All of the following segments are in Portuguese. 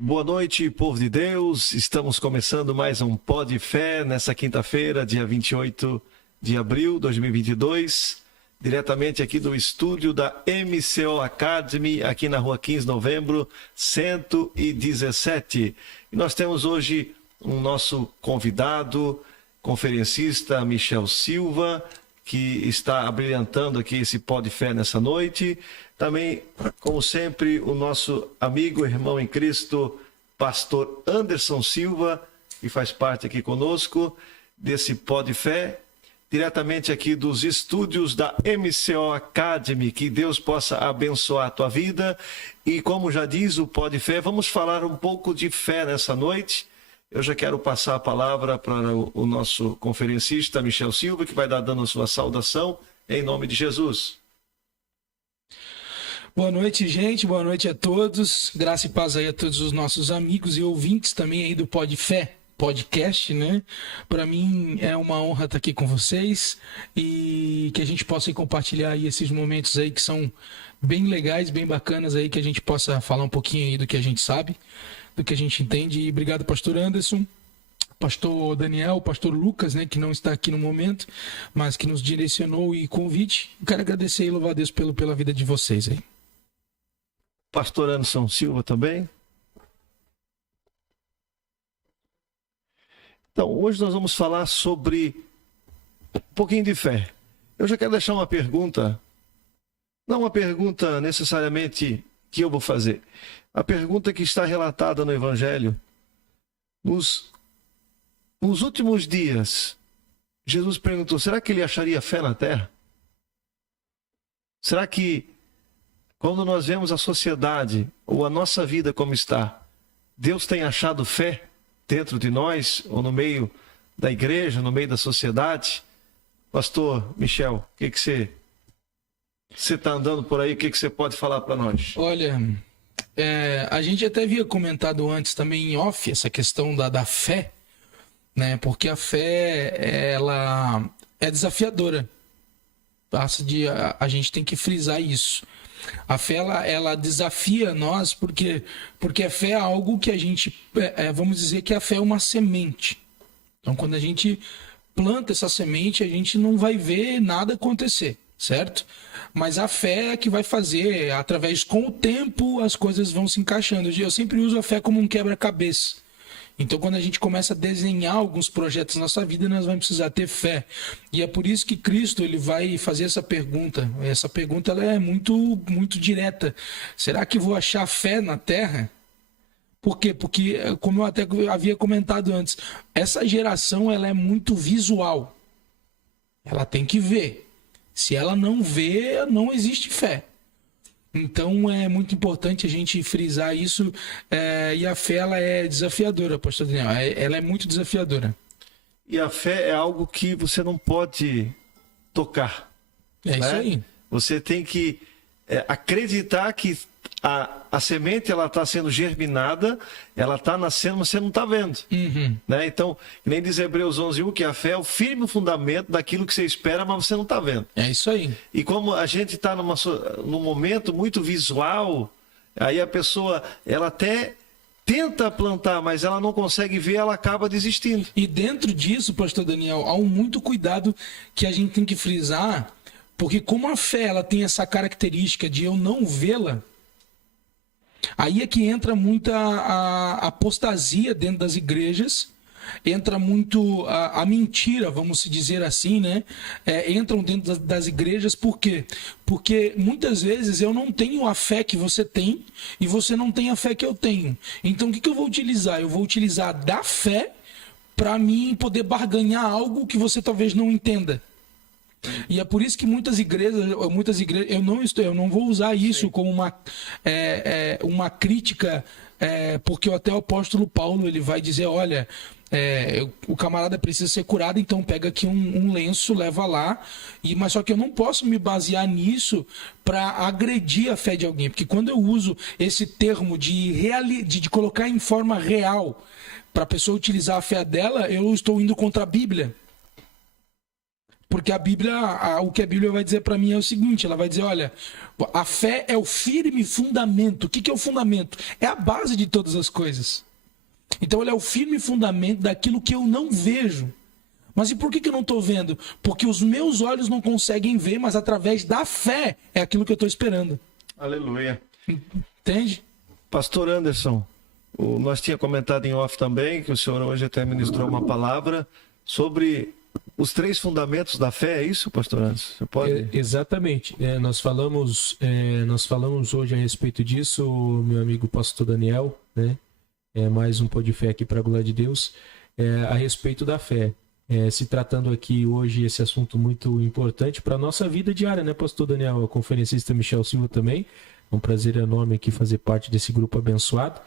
Boa noite, povo de Deus. Estamos começando mais um Pó de Fé nessa quinta-feira, dia 28 de abril de 2022, diretamente aqui do estúdio da MCO Academy, aqui na rua 15 de novembro, 117. E nós temos hoje um nosso convidado, conferencista Michel Silva, que está abrilhantando aqui esse Pó de Fé nessa noite. Também, como sempre, o nosso amigo, irmão em Cristo, pastor Anderson Silva, que faz parte aqui conosco desse Pó de Fé, diretamente aqui dos estúdios da MCO Academy. Que Deus possa abençoar a tua vida. E como já diz o Pó de Fé, vamos falar um pouco de fé nessa noite. Eu já quero passar a palavra para o nosso conferencista Michel Silva, que vai dar dando a sua saudação em nome de Jesus. Boa noite, gente. Boa noite a todos. Graça e paz aí a todos os nossos amigos e ouvintes também aí do Pó de Fé podcast, né? Para mim é uma honra estar aqui com vocês e que a gente possa compartilhar aí esses momentos aí que são bem legais, bem bacanas aí, que a gente possa falar um pouquinho aí do que a gente sabe, do que a gente entende. E obrigado, pastor Anderson, pastor Daniel, pastor Lucas, né, que não está aqui no momento, mas que nos direcionou e convite. Quero agradecer e louvar a Deus pela vida de vocês aí. Pastor Anderson Silva também. Então, hoje nós vamos falar sobre um pouquinho de fé. Eu já quero deixar uma pergunta, não uma pergunta necessariamente que eu vou fazer, a pergunta que está relatada no Evangelho. Nos últimos dias, Jesus perguntou, será que ele acharia fé na terra? Será que quando nós vemos a sociedade ou a nossa vida como está, Deus tem achado fé dentro de nós ou no meio da igreja, no meio da sociedade? Pastor Michel, o que você está andando por aí? O que você pode falar para nós? Olha, a gente até havia comentado antes também em off essa questão da fé, né? Porque a fé, ela é desafiadora. A gente tem que frisar isso. A fé, ela desafia nós porque a fé é algo que a gente, vamos dizer que a fé é uma semente. Então, quando a gente planta essa semente, a gente não vai ver nada acontecer, certo? Mas a fé é que vai fazer, com o tempo, as coisas vão se encaixando. Eu sempre uso a fé como um quebra-cabeça. Então, quando a gente começa a desenhar alguns projetos na nossa vida, nós vamos precisar ter fé. E é por isso que Cristo ele vai fazer essa pergunta. Essa pergunta ela é muito, muito direta. Será que vou achar fé na terra? Por quê? Porque, como eu até havia comentado antes, essa geração ela é muito visual. Ela tem que ver. Se ela não vê, não existe fé. Então é muito importante a gente frisar isso, e a fé ela é desafiadora, pastor Daniel, ela é muito desafiadora. E a fé é algo que você não pode tocar. É isso aí. Você tem que acreditar que a semente ela está sendo germinada, ela está nascendo, mas você não está vendo. Uhum. Né? Então, nem diz Hebreus 11:1 que a fé é o firme fundamento daquilo que você espera, mas você não está vendo. É isso aí. E como a gente está num momento muito visual, aí a pessoa ela até tenta plantar, mas ela não consegue ver, ela acaba desistindo. E dentro disso, pastor Daniel, há muito cuidado que a gente tem que frisar, porque como a fé ela tem essa característica de eu não vê-la, aí é que entra muita a apostasia dentro das igrejas, entra muito a mentira, vamos dizer assim, né? Entram dentro das igrejas, por quê? Porque muitas vezes eu não tenho a fé que você tem e você não tem a fé que eu tenho. Então o que eu vou utilizar? Eu vou utilizar da fé para mim poder barganhar algo que você talvez não entenda. E é por isso que muitas igrejas, eu não vou usar isso como uma crítica, porque até o apóstolo Paulo ele vai dizer, olha, o camarada precisa ser curado, então pega aqui um lenço, leva lá, mas só que eu não posso me basear nisso para agredir a fé de alguém, porque quando eu uso esse termo de colocar em forma real para a pessoa utilizar a fé dela, eu estou indo contra a Bíblia. Porque a Bíblia, o que a Bíblia vai dizer para mim é o seguinte, ela vai dizer, olha, a fé é o firme fundamento. O que é o fundamento? É a base de todas as coisas. Então ele é o firme fundamento daquilo que eu não vejo. Mas e por que eu não estou vendo? Porque os meus olhos não conseguem ver, mas através da fé é aquilo que eu estou esperando. Aleluia. Entende? Pastor Anderson, nós tínhamos comentado em off também que o senhor hoje até ministrou uma palavra sobre os 3 fundamentos da fé, é isso, pastor Anderson? Você pode... Exatamente. Nós falamos hoje a respeito disso, meu amigo pastor Daniel, né? Mais um pão de fé aqui para a glória de Deus, a respeito da fé. Se tratando aqui hoje esse assunto muito importante para a nossa vida diária, né, pastor Daniel? A conferencista Michel Silva também. É um prazer enorme aqui fazer parte desse grupo abençoado.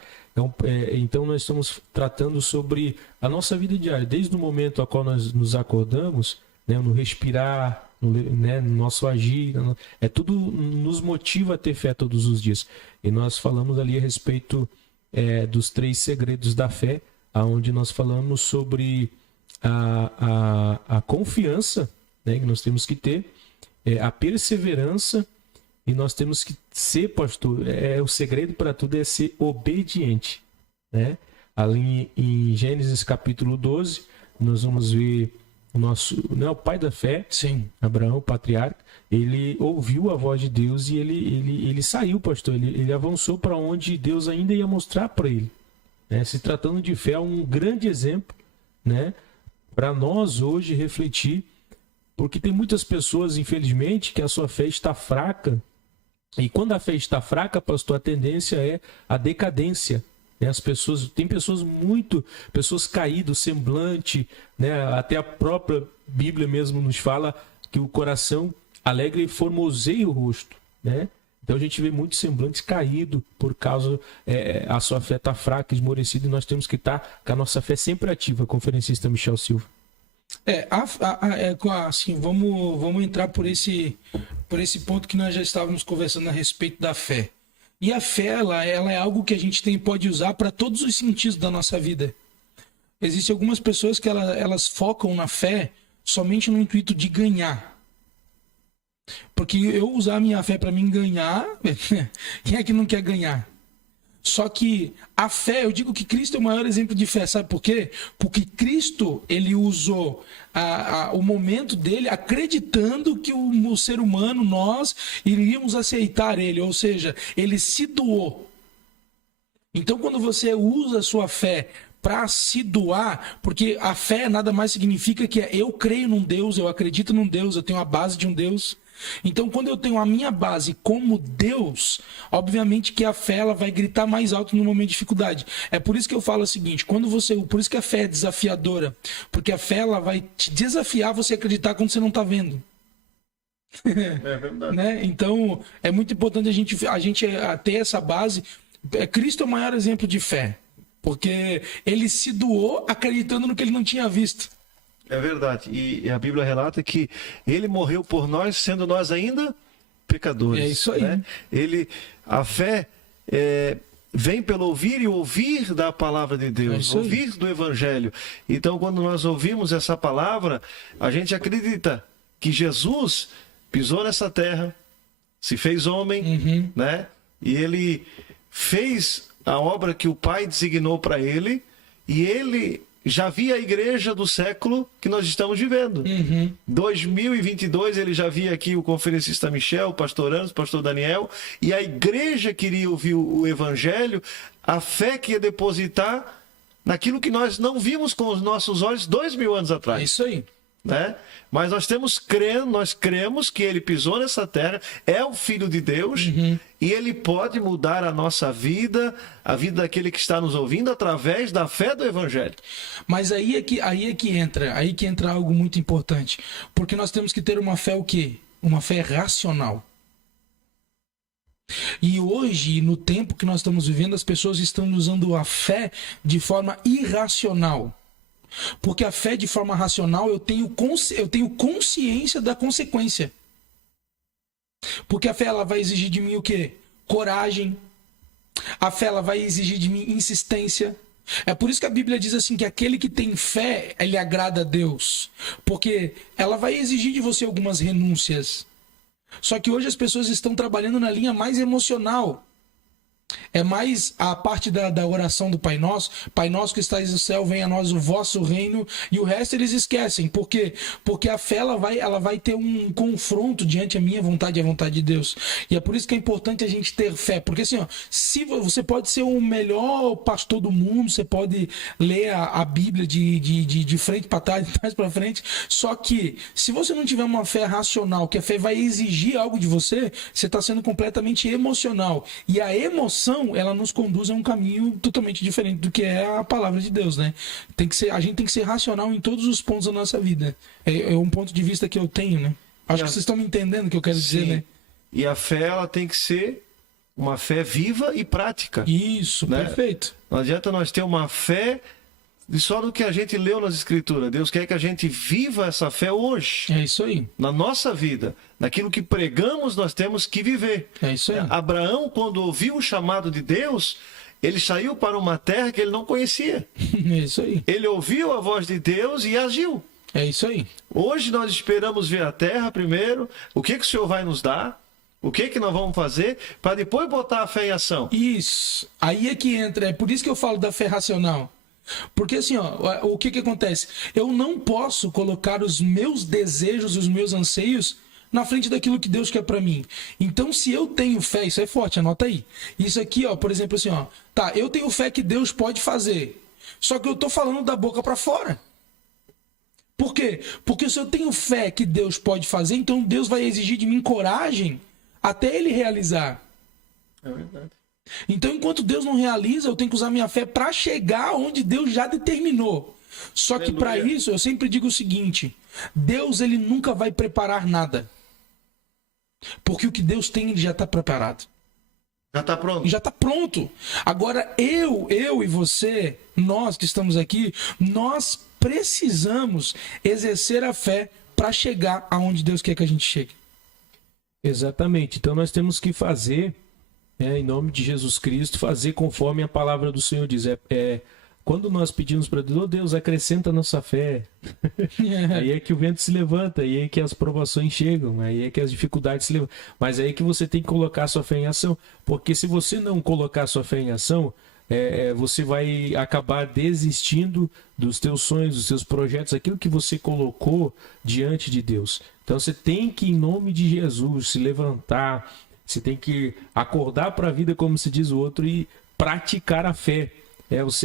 Então nós estamos tratando sobre a nossa vida diária, desde o momento a qual nós nos acordamos, né, no respirar, no nosso agir, tudo nos motiva a ter fé todos os dias. E nós falamos ali a respeito dos 3 segredos da fé, onde nós falamos sobre a confiança, né, que nós temos que ter, a perseverança, e nós temos que ser, pastor, o segredo para tudo é ser obediente, né? Ali em Gênesis capítulo 12, nós vamos ver o pai da fé, sim, Abraão, o patriarca, ele ouviu a voz de Deus e ele saiu, pastor, ele avançou para onde Deus ainda ia mostrar para ele, né? Se tratando de fé, é um grande exemplo, né, para nós hoje refletir, porque tem muitas pessoas, infelizmente, que a sua fé está fraca. E quando a fé está fraca, pastor, a tendência é a decadência. Né? Tem pessoas caídas, semblante, né? Até a própria Bíblia mesmo nos fala que o coração alegre formoseia o rosto, né? Então a gente vê muitos semblantes caídos por causa a sua fé está fraca, esmorecida, e nós temos que estar com a nossa fé sempre ativa, conferencista Michel Silva. Assim, vamos entrar por esse ponto que nós já estávamos conversando a respeito da fé. E a fé, ela é algo que a gente pode usar para todos os sentidos da nossa vida. Existem algumas pessoas que elas focam na fé somente no intuito de ganhar. Porque eu usar a minha fé para mim ganhar, quem é que não quer ganhar? Só que a fé, eu digo que Cristo é o maior exemplo de fé, sabe por quê? Porque Cristo, ele usou o momento dele acreditando que o ser humano, nós, iríamos aceitar ele, ou seja, ele se doou. Então, quando você usa a sua fé para se doar, porque a fé nada mais significa que eu creio num Deus, eu acredito num Deus, eu tenho a base de um Deus. Então, quando eu tenho a minha base como Deus, obviamente que a fé ela vai gritar mais alto no momento de dificuldade. É por isso que eu falo o seguinte, por isso que a fé é desafiadora, porque a fé ela vai te desafiar você acreditar quando você não está vendo. É verdade. Né? Então, é muito importante a gente ter essa base. Cristo é o maior exemplo de fé, porque ele se doou acreditando no que ele não tinha visto. É verdade. E a Bíblia relata que ele morreu por nós, sendo nós ainda pecadores. É isso aí. Né? A fé vem pelo ouvir e ouvir da palavra de Deus, ouvir do Evangelho. Então, quando nós ouvimos essa palavra, a gente acredita que Jesus pisou nessa terra, se fez homem, né? E ele fez a obra que o Pai designou para ele, e ele já via a igreja do século que nós estamos vivendo. 2022 ele já via aqui o conferencista Michel, o pastor Anderson, o pastor Daniel, e a igreja queria ouvir o evangelho, a fé que ia depositar naquilo que nós não vimos com os nossos olhos 2000 anos atrás. É isso aí. Né? Mas nós cremos que ele pisou nessa terra, é o Filho de Deus, e ele pode mudar a nossa vida, a vida daquele que está nos ouvindo, através da fé do Evangelho. Mas aí é que entra algo muito importante, porque nós temos que ter uma fé o quê? Uma fé racional. E hoje, no tempo que nós estamos vivendo, as pessoas estão usando a fé de forma irracional. Porque a fé de forma racional, eu tenho consciência da consequência. Porque a fé ela vai exigir de mim o quê? Coragem. A fé ela vai exigir de mim insistência. É por isso que a Bíblia diz assim que aquele que tem fé, ele agrada a Deus. Porque ela vai exigir de você algumas renúncias. Só que hoje as pessoas estão trabalhando na linha mais emocional. É mais a parte da oração do Pai Nosso. Pai Nosso que estais no céu, venha a nós o vosso reino. E o resto eles esquecem. Por quê? Porque a fé ela vai ter um confronto diante a minha vontade e a vontade de Deus. E é por isso que é importante a gente ter fé. Porque assim, ó, se você pode ser o melhor pastor do mundo, você pode ler a Bíblia de frente para trás, de trás para frente. Só que se você não tiver uma fé racional, que a fé vai exigir algo de você, você está sendo completamente emocional. E a emoção, ela nos conduz a um caminho totalmente diferente do que é a palavra de Deus, né? A gente tem que ser racional em todos os pontos da nossa vida. É um ponto de vista que eu tenho, né? Acho que vocês estão me entendendo o que eu quero dizer, né? E a fé, ela tem que ser uma fé viva e prática. Isso, né? Perfeito. Não adianta nós ter uma fé só do que a gente leu nas Escrituras. Deus quer que a gente viva essa fé hoje. É isso aí. Na nossa vida. Naquilo que pregamos, nós temos que viver. É isso aí. Abraão, quando ouviu o chamado de Deus, ele saiu para uma terra que ele não conhecia. É isso aí. Ele ouviu a voz de Deus e agiu. É isso aí. Hoje nós esperamos ver a terra primeiro. O que o Senhor vai nos dar? O que nós vamos fazer? Para depois botar a fé em ação. Isso. Aí é que entra. É por isso que eu falo da fé racional. Porque assim, ó, o que acontece? Eu não posso colocar os meus desejos, os meus anseios na frente daquilo que Deus quer pra mim. Então, se eu tenho fé, isso é forte, anota aí. Isso aqui, ó, por exemplo, assim, ó, tá, eu tenho fé que Deus pode fazer. Só que eu tô falando da boca pra fora. Por quê? Porque se eu tenho fé que Deus pode fazer, então Deus vai exigir de mim coragem até ele realizar. É verdade. Então, enquanto Deus não realiza, eu tenho que usar minha fé para chegar onde Deus já determinou. Só que para isso, eu sempre digo o seguinte: Deus, ele nunca vai preparar nada. Porque o que Deus tem, ele já está preparado. Já está pronto. Já está pronto. Agora, eu e você, nós que estamos aqui, nós precisamos exercer a fé para chegar aonde Deus quer que a gente chegue. Exatamente. Então nós temos que fazer, em nome de Jesus Cristo, fazer conforme a palavra do Senhor diz. Quando nós pedimos para Deus, oh Deus, acrescenta a nossa fé. Aí é que o vento se levanta, aí é que as provações chegam, aí é que as dificuldades se levantam. Mas aí é que você tem que colocar a sua fé em ação. Porque se você não colocar a sua fé em ação, você vai acabar desistindo dos teus sonhos, dos teus projetos, aquilo que você colocou diante de Deus. Então você tem que, em nome de Jesus, se levantar, você tem que acordar para a vida, como se diz o outro, e praticar a fé.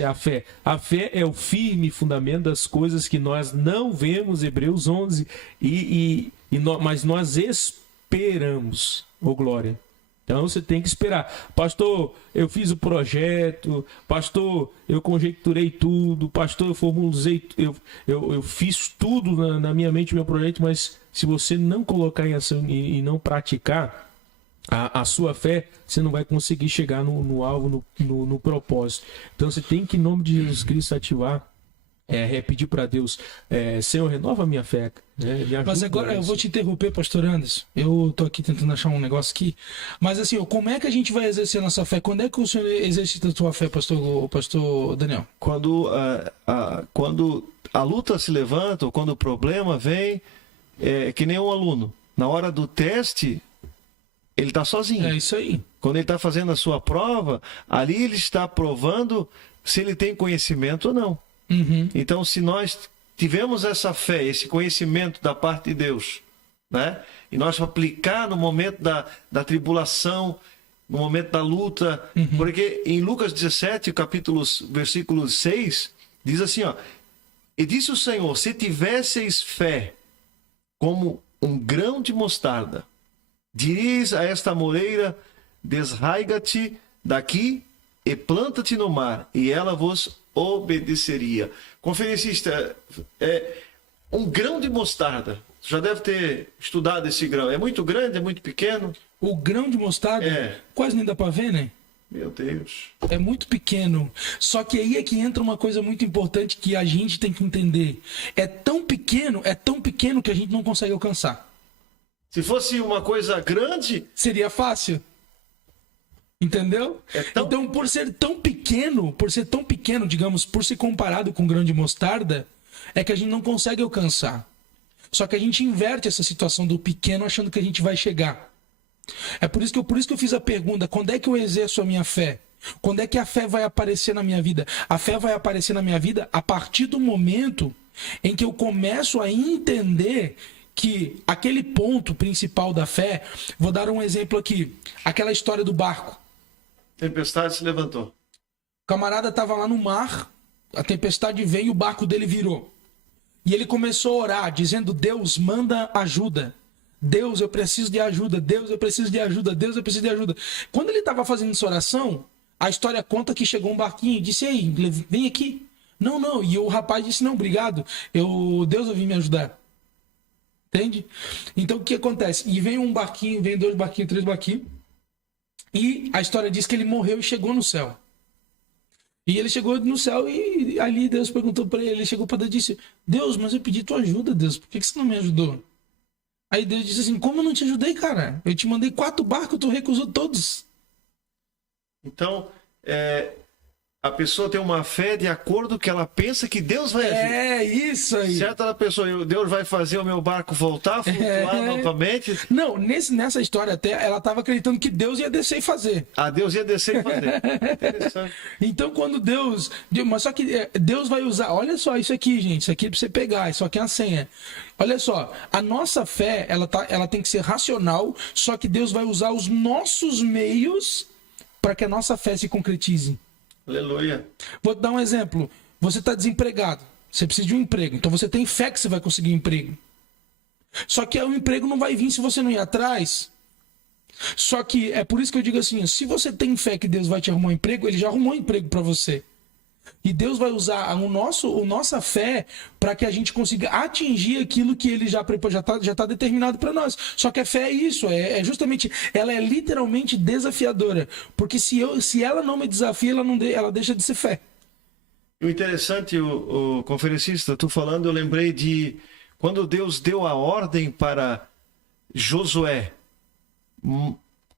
A fé. A fé é o firme fundamento das coisas que nós não vemos, Hebreus 11, mas nós esperamos, glória. Então você tem que esperar. Pastor, eu fiz o projeto. Pastor, eu conjecturei tudo. Pastor, eu formulei, eu fiz tudo na minha mente, meu projeto, mas se você não colocar em ação e não praticar a sua fé, você não vai conseguir chegar no alvo, no propósito. Então você tem que, em nome de Jesus Cristo, ativar, pedir para Deus, Senhor, renova a minha fé. Mas agora eu vou te interromper, pastor Anderson. Eu tô aqui tentando achar um negócio aqui. Mas assim, como é que a gente vai exercer nossa fé? Quando é que o senhor exercita a sua fé, pastor Daniel? Quando a luta se levanta, ou quando o problema vem, é que nem um aluno. Na hora do teste, ele está sozinho. É isso aí. Quando ele está fazendo a sua prova, ali ele está provando se ele tem conhecimento ou não. Uhum. Então, se nós tivemos essa fé, esse conhecimento da parte de Deus, né? E nós aplicar no momento da tribulação, no momento da luta, porque em Lucas 17, versículo 6, diz assim, ó: e disse o Senhor, se tivesseis fé como um grão de mostarda, direis a esta moreira, desraiga-te daqui e planta-te no mar, e ela vos obedeceria. Conferencista, um grão de mostarda. Já deve ter estudado esse grão. É muito grande, é muito pequeno? O grão de mostarda? Quase nem dá para ver, né? Meu Deus. É muito pequeno. Só que aí é que entra uma coisa muito importante que a gente tem que entender. É tão pequeno que a gente não consegue alcançar. Se fosse uma coisa grande, seria fácil. Entendeu? Então, por ser tão pequeno, digamos, por ser comparado com um grão de mostarda, é que a gente não consegue alcançar. Só que a gente inverte essa situação do pequeno achando que a gente vai chegar. É por isso que eu fiz a pergunta: quando é que eu exerço a minha fé? Quando é que a fé vai aparecer na minha vida? A fé vai aparecer na minha vida a partir do momento em que eu começo a entender que aquele ponto principal da fé... Vou dar um exemplo aqui. Aquela história do barco. Tempestade se levantou. O camarada estava lá no mar, a tempestade veio e o barco dele virou. E ele começou a orar, dizendo: Deus, manda ajuda. Deus, eu preciso de ajuda. Deus, eu preciso de ajuda. Deus, eu preciso de ajuda. Quando ele estava fazendo essa oração, a história conta que chegou um barquinho e disse: ei, vem aqui. Não. E o rapaz disse: não, obrigado. Deus vai vir me ajudar. Entende? Então o que acontece? E vem um barquinho, vem 2 barquinhos, 3 barquinhos. E a história diz que ele morreu e chegou no céu. E ele chegou no céu e ali Deus perguntou para ele, chegou para Deus e disse: Deus, mas eu pedi tua ajuda, Deus, por que você não me ajudou? Aí Deus disse assim: como eu não te ajudei, cara? Eu te mandei 4 barcos, tu recusou todos. Então, a pessoa tem uma fé de acordo com o que ela pensa que Deus vai agir. É, isso aí. Certa pessoa, Deus vai fazer o meu barco voltar, flutuar novamente. Não, nessa história até, ela estava acreditando que Deus ia descer e fazer. Deus ia descer e fazer. Interessante. Então, quando Deus... Mas só que Deus vai usar... Olha só isso aqui, gente. Isso aqui é para você pegar. Isso aqui é a senha. Olha só. A nossa fé, ela tem que ser racional, só que Deus vai usar os nossos meios para que a nossa fé se concretize. Aleluia. Vou te dar um exemplo. Você está desempregado. Você precisa de um emprego. Então você tem fé que você vai conseguir um emprego. Só que o emprego não vai vir se você não ir atrás. Só que é por isso que eu digo assim: se você tem fé que Deus vai te arrumar um emprego, Ele já arrumou um emprego para você. E Deus vai usar a nossa fé para que a gente consiga atingir aquilo que Ele já tá determinado para nós. Só que a fé é isso, justamente, ela é literalmente desafiadora. Porque se ela não me desafia, ela deixa de ser fé. O interessante, o conferencista, tu falando, eu lembrei de quando Deus deu a ordem para Josué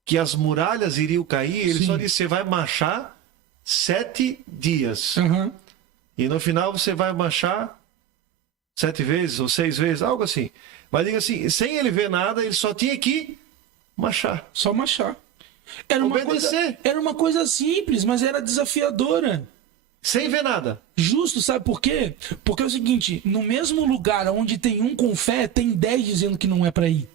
que as muralhas iriam cair, ele só disse: você vai marchar 7 dias. Uhum. E no final você vai marchar 7 vezes ou 6 vezes, algo assim. Mas diga assim, sem ele ver nada, ele só tinha que marchar. Só marchar. Era uma coisa simples, mas era desafiadora. Sem ver nada. Justo, sabe por quê? Porque é o seguinte: no mesmo lugar onde tem um com fé, tem 10 dizendo que não é para ir.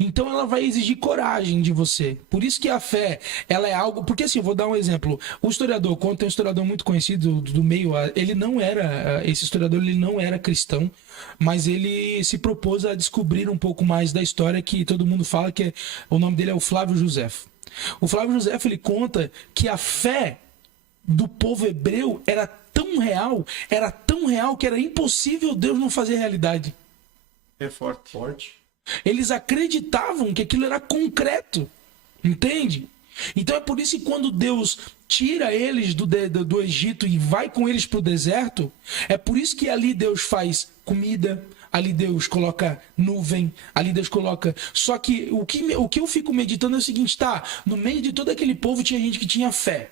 Então ela vai exigir coragem de você. Por isso que a fé, ela é algo... Porque assim, eu vou dar um exemplo. O historiador, tem um historiador muito conhecido do meio, ele não era... Esse historiador, ele não era cristão, mas ele se propôs a descobrir um pouco mais da história, que todo mundo fala que o nome dele é o Flávio Josefo. O Flávio Josefo, ele conta que a fé do povo hebreu era tão real que era impossível Deus não fazer realidade. É forte. Eles acreditavam que aquilo era concreto, entende? Então é por isso que quando Deus tira eles do Egito e vai com eles para o deserto, é por isso que ali Deus faz comida, ali Deus coloca nuvem, ali Deus coloca... Só que o que eu fico meditando é o seguinte: no meio de todo aquele povo tinha gente que tinha fé.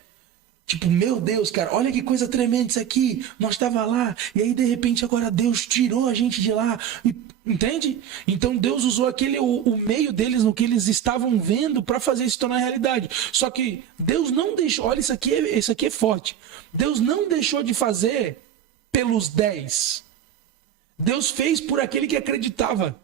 Tipo, meu Deus, cara, olha que coisa tremenda isso aqui. Nós estava lá, e aí de repente agora Deus tirou a gente de lá. Entende? Então Deus usou o meio deles, no que eles estavam vendo, para fazer isso se tornar realidade. Só que Deus não deixou, olha, isso aqui é forte. Deus não deixou de fazer pelos 10. Deus fez por aquele que acreditava.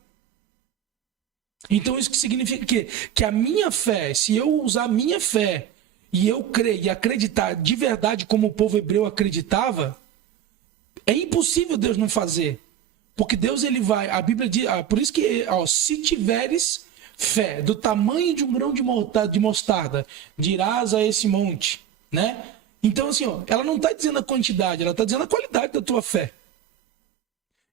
Então isso que significa que a minha fé, se eu usar a minha fé, e eu crer e acreditar de verdade como o povo hebreu acreditava, é impossível Deus não fazer. Porque Deus, ele vai... A Bíblia diz... por isso que, se tiveres fé do tamanho de um grão de mostarda, dirás a esse monte, né? Então, assim, ela não está dizendo a quantidade, ela está dizendo a qualidade da tua fé.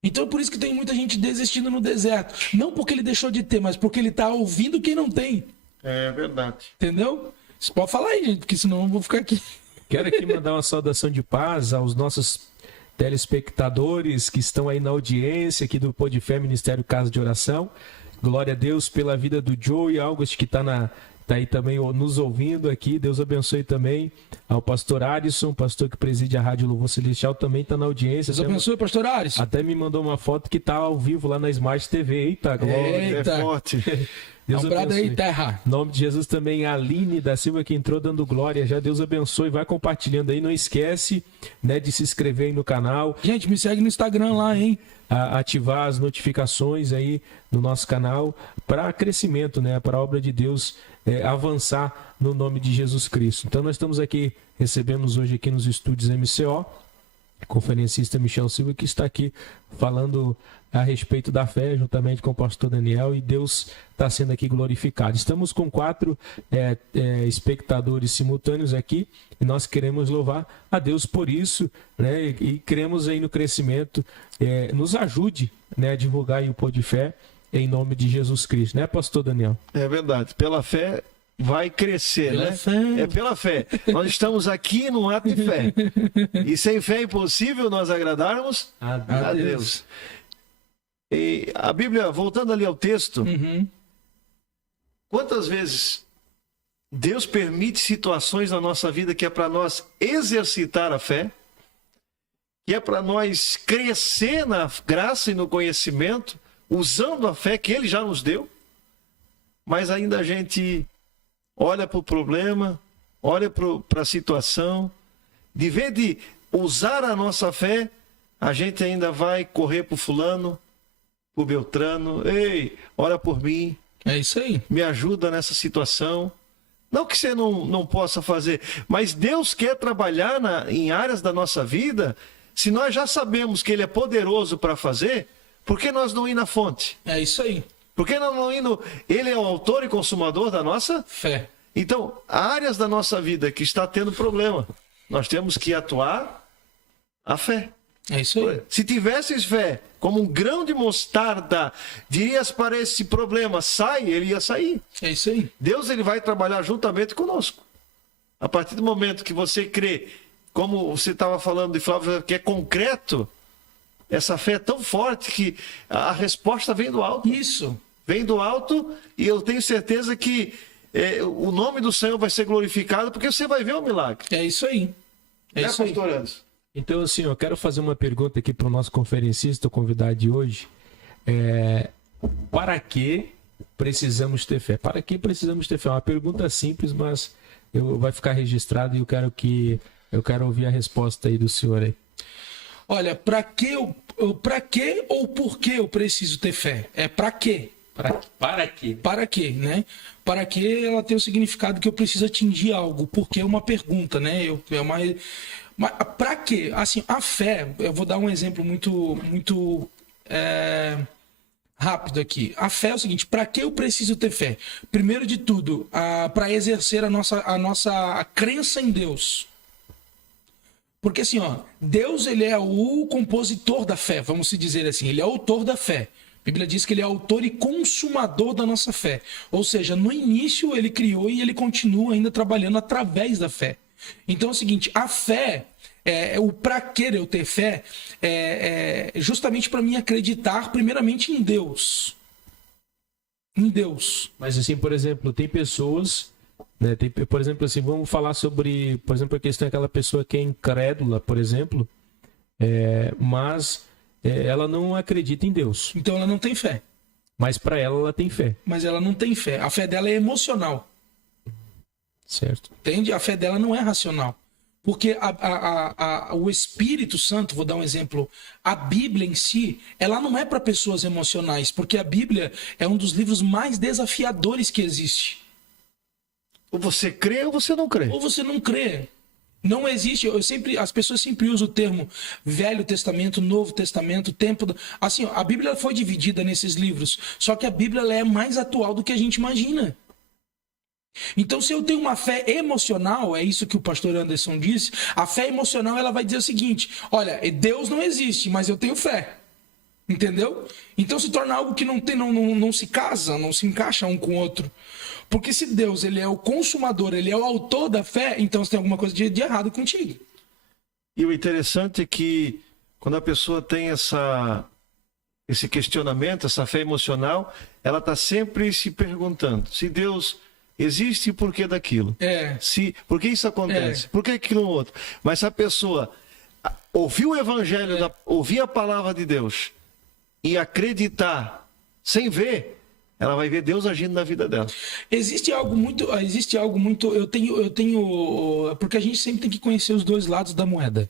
Então, é por isso que tem muita gente desistindo no deserto. Não porque ele deixou de ter, mas porque ele está ouvindo quem não tem. É verdade. Entendeu? Você pode falar aí, gente, porque senão eu vou ficar aqui. Quero aqui mandar uma saudação de paz aos nossos telespectadores que estão aí na audiência aqui do Pô de Fé, Ministério Casa de Oração. Glória a Deus pela vida do Joe e August, que está está aí também nos ouvindo aqui. Deus abençoe também ao pastor Arisson, pastor que preside a Rádio Louvor Celestial, também está na audiência. Deus abençoe, pastor Arisson. Até me mandou uma foto que está ao vivo lá na Smart TV. Eita, glória. Eita. É forte. Deus abençoe. aí, terra. Em nome de Jesus também, a Aline da Silva que entrou dando glória. Já Deus abençoe. Vai compartilhando aí. Não esquece, né, de se inscrever aí no canal. Gente, me segue no Instagram lá, hein? Ativar as notificações aí no nosso canal para crescimento, né? Para a obra de Deus avançar no nome de Jesus Cristo. Então nós estamos aqui, recebemos hoje aqui nos estúdios MCO, conferencista Michel Silva, que está aqui falando a respeito da fé, juntamente com o pastor Daniel, e Deus está sendo aqui glorificado. Estamos com 4 espectadores simultâneos aqui, e nós queremos louvar a Deus por isso, né? E cremos aí no crescimento. Nos ajude, né, a divulgar aí o Pô de Fé, em nome de Jesus Cristo, né, pastor Daniel? É verdade. Pela fé vai crescer, Pela né? fé. É pela fé. Nós estamos aqui num ato de fé. E sem fé é impossível nós agradarmos a Deus. E a Bíblia, voltando ali ao texto, quantas vezes Deus permite situações na nossa vida que é para nós exercitar a fé, que é para nós crescer na graça e no conhecimento, usando a fé que Ele já nos deu, mas ainda a gente olha para o problema, olha para a situação, de vez de usar a nossa fé, a gente ainda vai correr para o fulano, para o Beltrano, ei, ora por mim, É isso aí. me ajuda nessa situação. Não que você não possa fazer, mas Deus quer trabalhar em áreas da nossa vida, se nós já sabemos que Ele é poderoso para fazer, por que nós não ir na fonte? É isso aí. Por que nós não ir no... Ele é o autor e consumador da nossa... Fé. Então, há áreas da nossa vida que está tendo problema, nós temos que atuar a fé. É isso aí. Se tivesses fé, como um grão de mostarda, dirias para esse problema, sai, ele ia sair. É isso aí. Deus ele vai trabalhar juntamente conosco. A partir do momento que você crê, como você estava falando de Flávio, que é concreto, essa fé é tão forte que a resposta vem do alto. Isso. Vem do alto e eu tenho certeza que o nome do Senhor vai ser glorificado porque você vai ver o milagre. É isso aí. É isso aí. pastor Anderson? Então, assim, eu quero fazer uma pergunta aqui para o nosso conferencista, o convidado de hoje. Para que precisamos ter fé? Para que precisamos ter fé? É uma pergunta simples, mas vai ficar registrado e eu quero ouvir a resposta aí do senhor aí. Olha, para que ou por que eu preciso ter fé? É para quê? Para quê? Para quê, né? Para que ela tem o significado que eu preciso atingir algo? Porque é uma pergunta, né? Mas para quê? Assim, a fé, eu vou dar um exemplo muito rápido aqui. A fé é o seguinte: para que eu preciso ter fé? Primeiro de tudo, para exercer a nossa crença em Deus. Porque assim, Deus ele é o compositor da fé, vamos se dizer assim, ele é autor da fé. A Bíblia diz que ele é autor e consumador da nossa fé. Ou seja, no início ele criou e ele continua ainda trabalhando através da fé. Então é o seguinte, a fé, o para que eu ter fé, é justamente para mim acreditar primeiramente em Deus. Em Deus. Mas assim, por exemplo, tem pessoas, né, por exemplo, assim, vamos falar sobre, por exemplo, a questão daquela pessoa que é incrédula, por exemplo, mas ela não acredita em Deus. Então ela não tem fé. Mas para ela tem fé. Mas ela não tem fé. A fé dela é emocional. Certo. Entende? A fé dela não é racional. Porque o Espírito Santo, vou dar um exemplo, a Bíblia em si, ela não é para pessoas emocionais, porque a Bíblia é um dos livros mais desafiadores que existe. Ou você crê ou você não crê. Ou você não crê. Não existe, as pessoas sempre usam o termo Velho Testamento, Novo Testamento, tempo... Assim, a Bíblia foi dividida nesses livros, só que a Bíblia ela é mais atual do que a gente imagina. Então, se eu tenho uma fé emocional, é isso que o pastor Anderson disse, a fé emocional ela vai dizer o seguinte: olha, Deus não existe, mas eu tenho fé. Entendeu? Então se torna algo que não se casa, não se encaixa um com o outro. Porque se Deus ele é o consumador, ele é o autor da fé, então você tem alguma coisa de errado contigo. E o interessante é que quando a pessoa tem esse questionamento, essa fé emocional, ela está sempre se perguntando: se Deus existe por que daquilo. Por que isso acontece? Por que aquilo outro? Mas se a pessoa ouvir o evangelho, ouvir a palavra de Deus e acreditar sem ver, ela vai ver Deus agindo na vida dela. Existe algo muito, eu tenho, porque a gente sempre tem que conhecer os dois lados da moeda,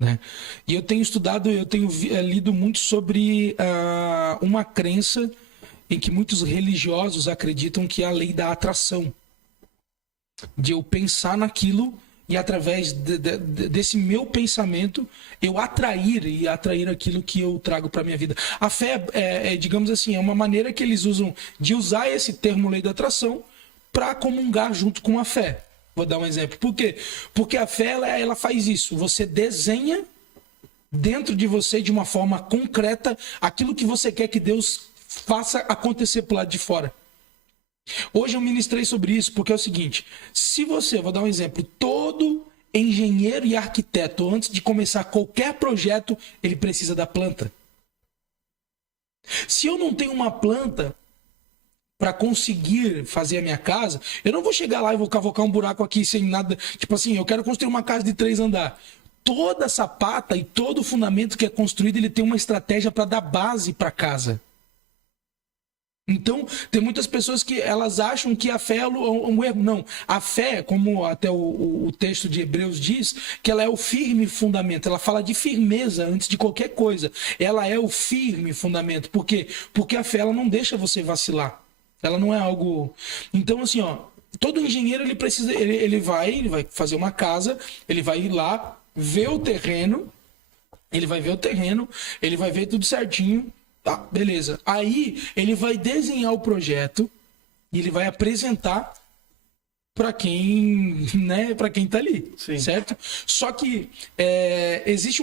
né? E eu tenho estudado, lido muito sobre uma crença em que muitos religiosos acreditam que é a lei da atração, de eu pensar naquilo e através desse meu pensamento eu atrair aquilo que eu trago para minha vida. A fé digamos assim, é uma maneira que eles usam de usar esse termo lei da atração para comungar junto com a fé. Vou dar um exemplo. Por quê? Porque a fé ela faz isso. Você desenha dentro de você de uma forma concreta aquilo que você quer que Deus faça acontecer pro lado de fora. Hoje eu ministrei sobre isso porque é o seguinte: se você, vou dar um exemplo, todo engenheiro e arquiteto, antes de começar qualquer projeto, ele precisa da planta. Se eu não tenho uma planta para conseguir fazer a minha casa, eu não vou chegar lá e vou cavocar um buraco aqui sem nada. Tipo assim, eu quero construir uma casa de 3 andares. Toda essa pata e todo o fundamento que é construído, ele tem uma estratégia para dar base para a casa. Então, tem muitas pessoas que elas acham que a fé é um erro. Não, a fé, como até o texto de Hebreus diz, que ela é o firme fundamento. Ela fala de firmeza antes de qualquer coisa. Ela é o firme fundamento. Por quê? Porque a fé ela não deixa você vacilar. Ela não é algo... Então, assim, todo engenheiro ele precisa... Ele vai fazer uma casa, ele vai ir lá, ver o terreno, ele vai ver tudo certinho. Tá, beleza. Aí ele vai desenhar o projeto e ele vai apresentar para quem, né, para quem tá ali, sim, certo? Só que existe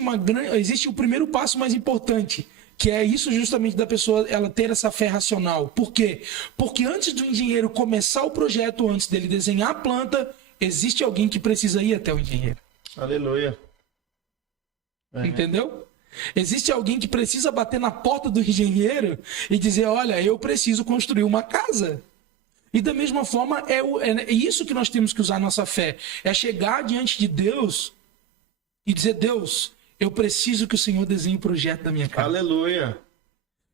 o primeiro passo mais importante, que é isso justamente da pessoa ela ter essa fé racional. Por quê? Porque antes do engenheiro começar o projeto, antes dele desenhar a planta, existe alguém que precisa ir até o engenheiro. Aleluia. Entendeu? Existe alguém que precisa bater na porta do engenheiro e dizer, olha, eu preciso construir uma casa. E da mesma forma, é isso que nós temos que usar a nossa fé. É chegar diante de Deus e dizer, Deus, eu preciso que o Senhor desenhe o projeto da minha casa. Aleluia.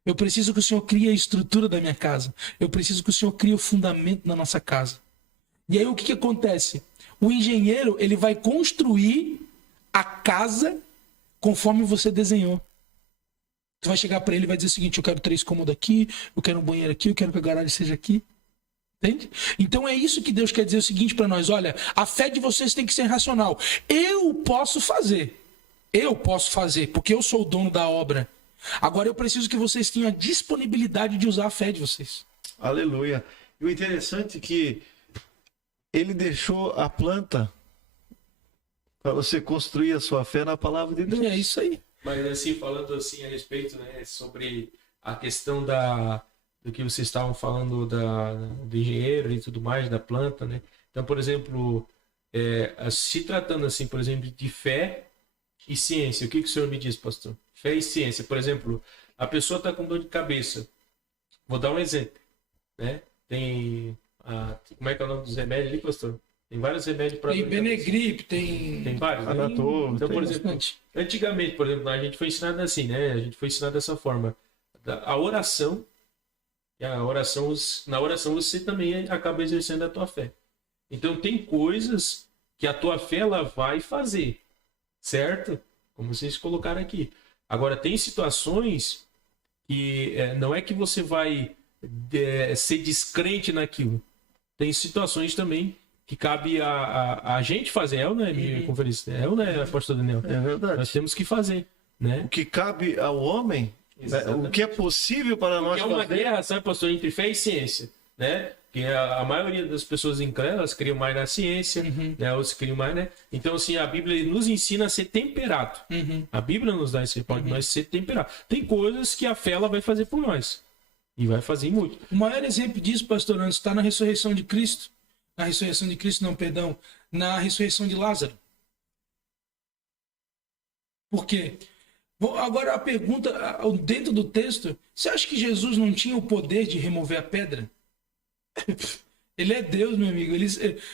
Eu preciso que o Senhor crie a estrutura da minha casa. Eu preciso que o Senhor crie o fundamento da nossa casa. E aí o que acontece? O engenheiro, ele vai construir a casa conforme você desenhou. Tu vai chegar para ele e vai dizer o seguinte, eu quero 3 cômodos aqui, eu quero um banheiro aqui, eu quero que a garagem seja aqui. Entende? Então é isso que Deus quer dizer o seguinte para nós, olha, a fé de vocês tem que ser racional. Eu posso fazer, porque eu sou o dono da obra. Agora eu preciso que vocês tenham a disponibilidade de usar a fé de vocês. Aleluia. E o interessante é que ele deixou a planta para você construir a sua fé na palavra de Deus. É isso aí. Mas assim, falando assim a respeito, né, sobre a questão do que vocês estavam falando do engenheiro e tudo mais, da planta, né? Então, por exemplo, se tratando assim, por exemplo, de fé e ciência, o que o senhor me diz, pastor? Fé e ciência, por exemplo, a pessoa está com dor de cabeça. Vou dar um exemplo, né? Tem como é que é o nome dos remédios ali, pastor? Tem vários remédios para... Tem Benegripe, tem vários, né? Então, por exemplo, antigamente, por exemplo, a gente foi ensinado assim, né? A gente foi ensinado dessa forma. Na oração você também acaba exercendo a tua fé. Então, tem coisas que a tua fé ela vai fazer, certo? Como vocês colocaram aqui. Agora, tem situações que não é que você vai ser descrente naquilo. Tem situações também que cabe a gente fazer, né, minha conferência? Né, pastor Daniel? É verdade. Nós temos que fazer, né? O que cabe ao homem, o que é possível para nós fazer. É uma guerra, sabe, pastor, entre fé e ciência, né? Porque a maioria das pessoas incrédulas criam mais na ciência, né? Outros criam mais, né? Então, assim, a Bíblia nos ensina a ser temperado. A Bíblia nos dá esse ponto, nós ser temperado. Tem coisas que a fé ela vai fazer por nós. E vai fazer muito. O maior exemplo disso, pastor, antes está na ressurreição de Cristo. Na ressurreição de Cristo, não, perdão. Na ressurreição de Lázaro. Por quê? Agora a pergunta, dentro do texto, você acha que Jesus não tinha o poder de remover a pedra? Ele é Deus, meu amigo.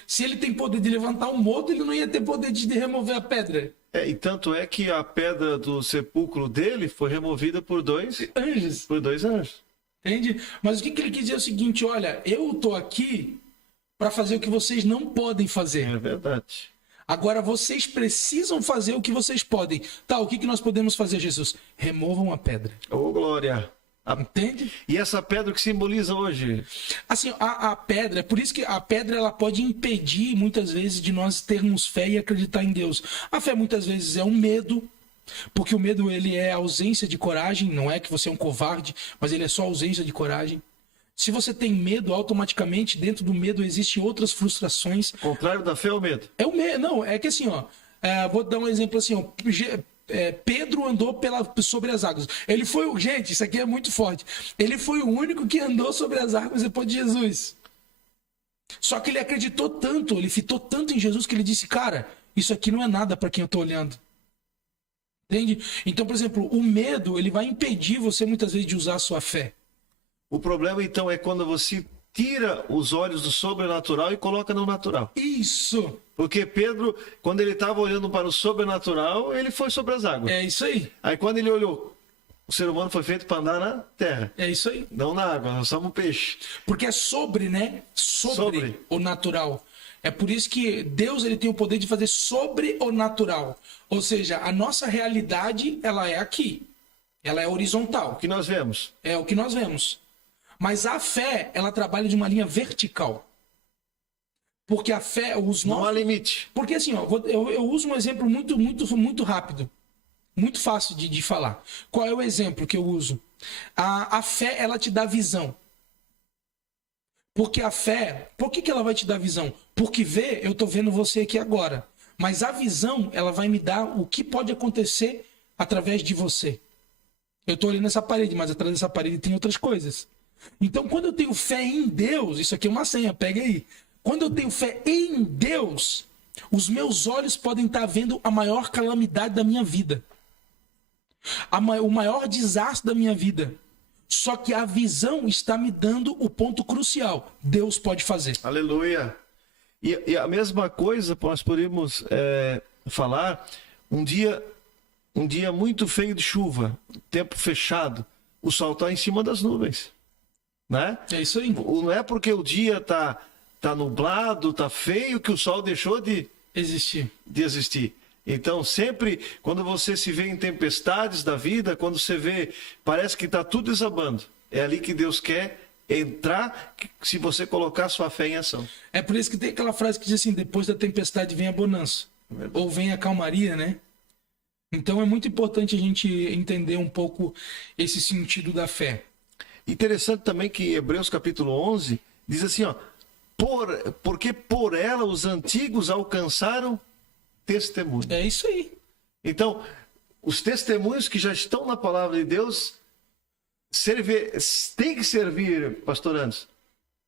Se ele tem poder de levantar um morto, ele não ia ter poder de remover a pedra. E tanto é que a pedra do sepulcro dele foi removida por dois Anjos. anjos. Entende? Mas o que ele quis dizer é o seguinte: olha, eu tô aqui para fazer o que vocês não podem fazer. É verdade. Agora vocês precisam fazer o que vocês podem. Tá, o que nós podemos fazer, Jesus? Removam a pedra. Ô, glória. Entende? E essa pedra que simboliza hoje? Assim, a pedra, é por isso que a pedra ela pode impedir muitas vezes de nós termos fé e acreditar em Deus. A fé muitas vezes é um medo, porque o medo ele é ausência de coragem, não é que você é um covarde, mas ele é só ausência de coragem. Se você tem medo, automaticamente dentro do medo existem outras frustrações. O contrário da fé é o medo. É o medo, não, é que assim, ó, vou dar um exemplo assim, ó, Pedro andou sobre as águas. Ele foi, gente, isso aqui é muito forte. Ele foi o único que andou sobre as águas depois de Jesus. Só que ele acreditou tanto, ele fitou tanto em Jesus que ele disse, cara, isso aqui não é nada para quem eu tô olhando. Entende? Então, por exemplo, o medo, ele vai impedir você muitas vezes de usar a sua fé. O problema então é quando você tira os olhos do sobrenatural e coloca no natural. Isso! Porque Pedro, quando ele estava olhando para o sobrenatural, ele foi sobre as águas. É isso aí. Aí quando ele olhou, o ser humano foi feito para andar na terra. É isso aí. Não na água, nós somos um peixe. Porque é sobre, né? Sobre o natural. É por isso que Deus ele tem o poder de fazer sobre o natural. Ou seja, a nossa realidade, ela é aqui. Ela é horizontal. O que nós vemos? É o que nós vemos. Mas a fé, ela trabalha de uma linha vertical. Porque a fé, Não há limite. Porque assim, ó, eu uso um exemplo muito rápido. Muito fácil de falar. Qual é o exemplo que eu uso? A fé, ela te dá visão. Porque a fé, por que ela vai te dar visão? Porque eu tô vendo você aqui agora. Mas a visão, ela vai me dar o que pode acontecer através de você. Eu tô olhando essa parede, mas atrás dessa parede tem outras coisas. Então, quando eu tenho fé em Deus, isso aqui é uma senha, pega aí. Quando eu tenho fé em Deus, os meus olhos podem estar vendo a maior calamidade da minha vida. O maior desastre da minha vida. Só que a visão está me dando o ponto crucial. Deus pode fazer. Aleluia. E a mesma coisa nós podemos falar um dia muito feio de chuva, tempo fechado, o sol está em cima das nuvens. Né? É isso aí. Não é porque o dia tá nublado, tá feio, que o sol deixou de existir. Então, sempre, quando você se vê em tempestades da vida, quando você vê, parece que está tudo desabando. É ali que Deus quer entrar, se você colocar sua fé em ação. É por isso que tem aquela frase que diz assim, depois da tempestade vem a bonança. Ou vem a calmaria, né? Então, é muito importante a gente entender um pouco esse sentido da fé. Interessante também que Hebreus capítulo 11 diz assim, ó, porque por ela os antigos alcançaram testemunho. É isso aí. Então, os testemunhos que já estão na palavra de Deus tem que servir, pastor Anderson,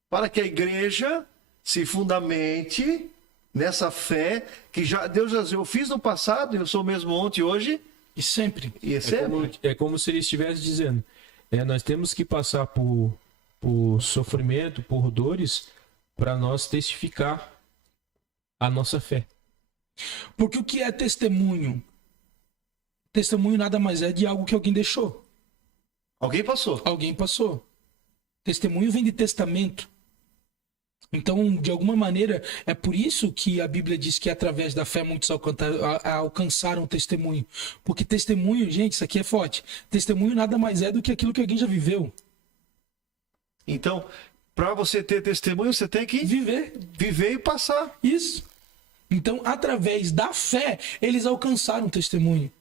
para que a igreja se fundamente nessa fé que Deus já eu fiz no passado, eu sou o mesmo ontem e hoje. E sempre. E sempre. É como se ele estivesse dizendo, nós temos que passar por sofrimento, por dores, para nós testificar a nossa fé. Porque o que é testemunho? Testemunho nada mais é de algo que alguém deixou. Alguém passou. Alguém passou. Testemunho vem de testamento. Então, de alguma maneira, é por isso que a Bíblia diz que através da fé muitos alcançaram o testemunho. Porque testemunho, gente, isso aqui é forte. Testemunho nada mais é do que aquilo que alguém já viveu. Então, para você ter testemunho, você tem que viver e passar. Isso. Então, através da fé, eles alcançaram o testemunho.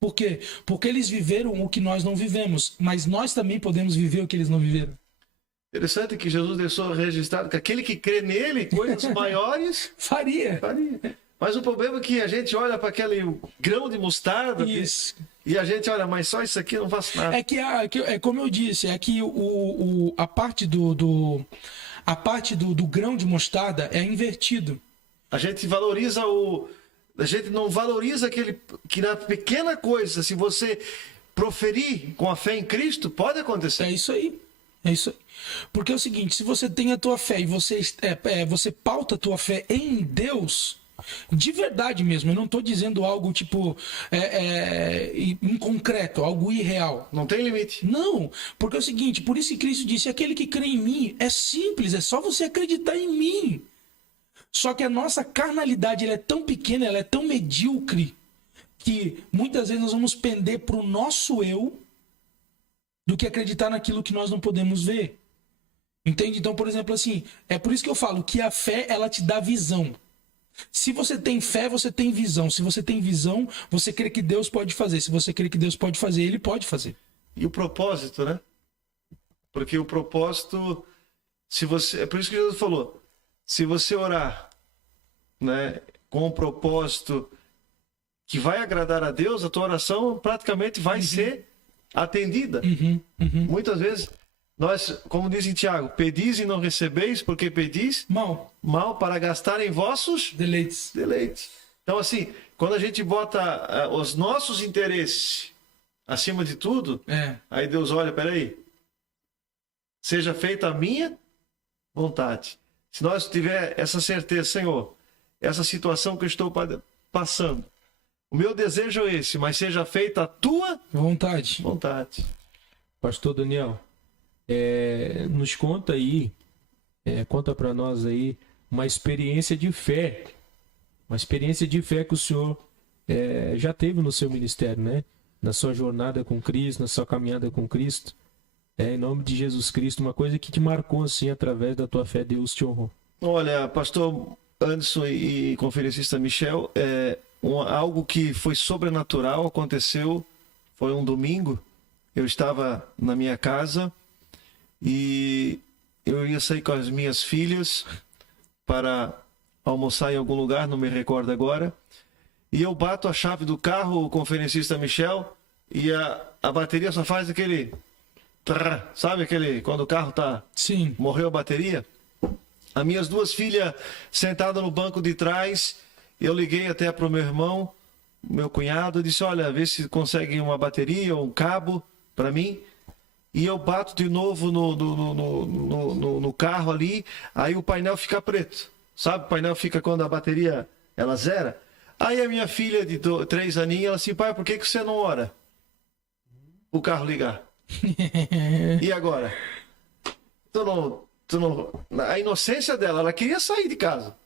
Por quê? Porque eles viveram o que nós não vivemos. Mas nós também podemos viver o que eles não viveram. Interessante que Jesus deixou registrado que aquele que crê nele, coisas maiores faria. Mas o problema é que a gente olha para aquele grão de mostarda e a gente olha, mas só isso aqui não faz nada. É como eu disse, é que a parte do grão de mostarda é invertido. A gente valoriza a gente não valoriza aquele que na pequena coisa, se você proferir com a fé em Cristo, pode acontecer. É isso aí. É isso aí. Porque é o seguinte, se você tem a tua fé e você pauta a tua fé em Deus, de verdade mesmo, eu não estou dizendo algo tipo em concreto, algo irreal. Não tem limite. Não, porque é o seguinte, por isso que Cristo disse, aquele que crê em mim, é simples, é só você acreditar em mim. Só que a nossa carnalidade ela é tão pequena, ela é tão medíocre, que muitas vezes nós vamos pender para o nosso eu do que acreditar naquilo que nós não podemos ver. Entende? Então, por exemplo, assim, é por isso que eu falo que a fé, ela te dá visão. Se você tem fé, você tem visão. Se você tem visão, você crê que Deus pode fazer. Se você crê que Deus pode fazer, Ele pode fazer. E o propósito, né? Porque o propósito, é por isso que Jesus falou, se você orar, né, com um propósito que vai agradar a Deus, a tua oração praticamente vai ser atendida. Muitas vezes, nós, como diz em Tiago, pedis e não recebeis, porque pedis mal para gastar em vossos Deleites. Então, assim, quando a gente bota os nossos interesses acima de tudo, aí Deus olha, peraí, seja feita a minha vontade. Se nós tiver essa certeza, Senhor, essa situação que eu estou passando, o meu desejo é esse, mas seja feita a tua vontade. Pastor Daniel, nos conta aí, conta para nós aí uma experiência de fé que o senhor já teve no seu ministério, né? Na sua jornada com Cristo, na sua caminhada com Cristo, em nome de Jesus Cristo, uma coisa que te marcou assim através da tua fé, Deus te honrou. Olha, pastor Anderson e conferencista Michel, algo que foi sobrenatural aconteceu, foi um domingo, eu estava na minha casa e eu ia sair com as minhas filhas para almoçar em algum lugar, não me recordo agora, e eu bato a chave do carro, o conferencista Michel, e a bateria só faz aquele... Sabe aquele... quando o carro tá... Sim. Morreu a bateria? As minhas duas filhas sentadas no banco de trás, eu liguei até para o meu irmão, meu cunhado, disse, olha, vê se consegue uma bateria ou um cabo para mim. E eu bato de novo no carro ali, aí o painel fica preto. Sabe, o painel fica quando a bateria, ela zera. Aí a minha filha de 3 aninhos, ela assim, pai, por que você não ora? O carro ligar. E agora? A inocência dela, ela queria sair de casa.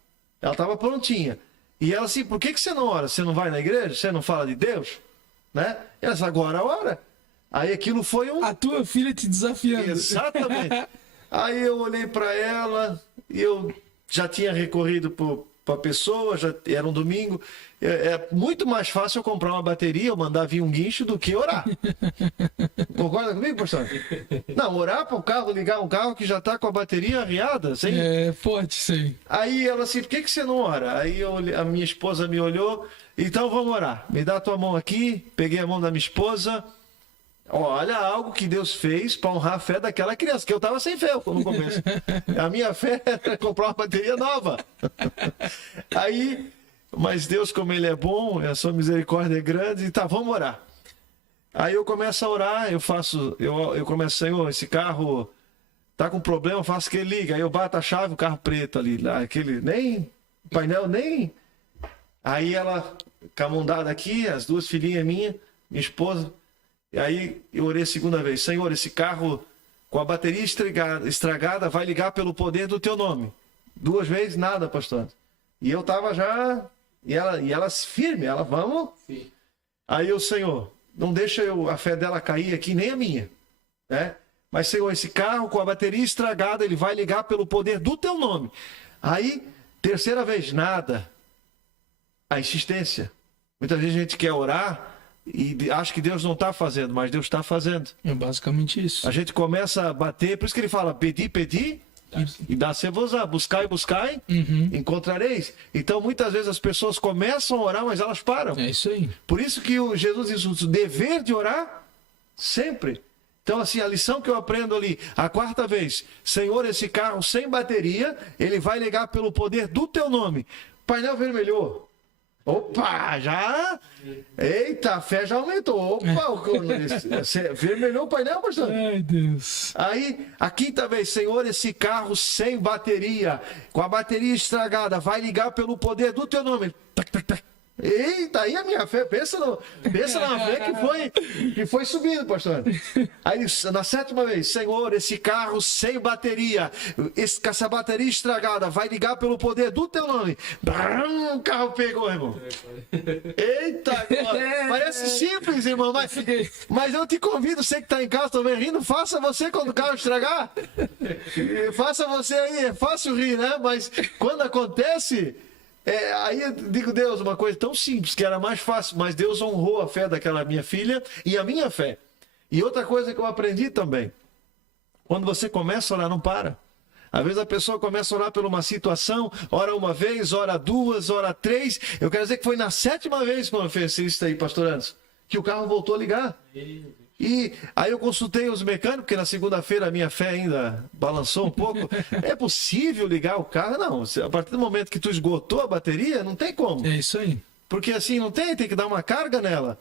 Ela estava prontinha. E ela assim, por que você não ora? Você não vai na igreja? Você não fala de Deus? Né? E ela disse, agora ora. Aí aquilo foi um... A tua filha te desafiando. Exatamente. Aí eu olhei para ela e eu já tinha recorrido para a pessoa, já era um domingo. É muito mais fácil eu comprar uma bateria, eu mandar vir um guincho do que orar. Concorda comigo, pastor? Não, orar para o carro, ligar um carro que já está com a bateria arriada. Sem... pode ser. Aí ela assim, por que você não ora? Aí a minha esposa me olhou, então vamos orar. Me dá a tua mão aqui, peguei a mão da minha esposa. Olha, algo que Deus fez para honrar a fé daquela criança, que eu estava sem fé no começo. A minha fé era comprar uma bateria nova. Aí, mas Deus, como Ele é bom, a sua misericórdia é grande, e tá, vamos orar. Aí eu começo a orar, eu começo, Senhor, esse carro tá com problema, eu faço que ele liga. Aí eu bato a chave, o carro preto ali, aquele, nem, painel nem. Aí ela, com a mão dada aqui, as duas filhinhas minha esposa. E aí eu orei a segunda vez, Senhor, esse carro com a bateria estragada vai ligar pelo poder do teu nome. 2 vezes, nada, pastor. E eu tava já, e ela firme, ela, vamos. Sim. Aí o Senhor, não deixa a fé dela cair aqui, nem a minha, né? Mas, Senhor, esse carro com a bateria estragada, ele vai ligar pelo poder do teu nome. Aí, 3ª vez, nada. A insistência. Muitas vezes a gente quer orar e acha que Deus não está fazendo, mas Deus está fazendo. É basicamente isso. A gente começa a bater, por isso que ele fala, pedi, e dá-se-vos-á, buscai, encontrareis. Então, muitas vezes as pessoas começam a orar, mas elas param. É isso aí. Por isso que Jesus diz o dever de orar sempre. Então, assim, a lição que eu aprendo ali, a 4ª vez, Senhor, esse carro sem bateria, ele vai ligar pelo poder do teu nome. Painel vermelhou. Opa, já? Eita, a fé já aumentou. Opa, você vermelhou o painel, pastor? Ai, Deus. Aí, a quinta vez, Senhor, esse carro sem bateria, com a bateria estragada, vai ligar pelo poder do teu nome. Tac, tac, tac. Eita, aí a minha fé, pensa na fé que foi subindo, pastor. Aí na sétima vez, Senhor, esse carro sem bateria, essa bateria estragada, vai ligar pelo poder do teu nome. O carro pegou, irmão. Eita, parece simples, irmão, mas eu te convido, você que está em casa também rindo, faça você quando o carro estragar. Faça você aí, é fácil rir, né? Mas quando acontece... aí eu digo, Deus, uma coisa tão simples, que era mais fácil, mas Deus honrou a fé daquela minha filha e a minha fé. E outra coisa que eu aprendi também, quando você começa a orar, não para. Às vezes a pessoa começa a orar por uma situação, ora uma vez, ora duas, ora três. Eu quero dizer que foi na sétima vez que eu fiz isso aí, pastor Anderson, que o carro voltou a ligar. E aí eu consultei os mecânicos, porque na segunda-feira a minha fé ainda balançou um pouco. É possível ligar o carro? Não, a partir do momento que tu esgotou a bateria, não tem como. É isso aí. Porque assim, não tem que dar uma carga nela.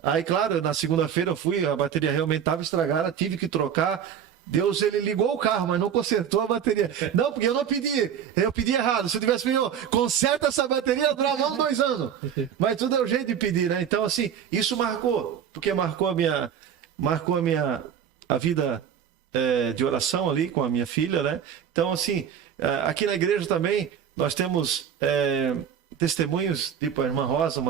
Aí, claro, na segunda-feira eu fui, a bateria realmente estava estragada, tive que trocar. Deus, ele ligou o carro, mas não consertou a bateria. Não, porque eu não pedi, eu pedi errado. Se eu tivesse pedido, conserta essa bateria, durava uns 2 anos. Mas tudo é o jeito de pedir, né? Então, assim, isso marcou, porque marcou a vida de oração ali com a minha filha, né? Então, assim, aqui na igreja também, nós temos testemunhos, tipo a irmã Rosa,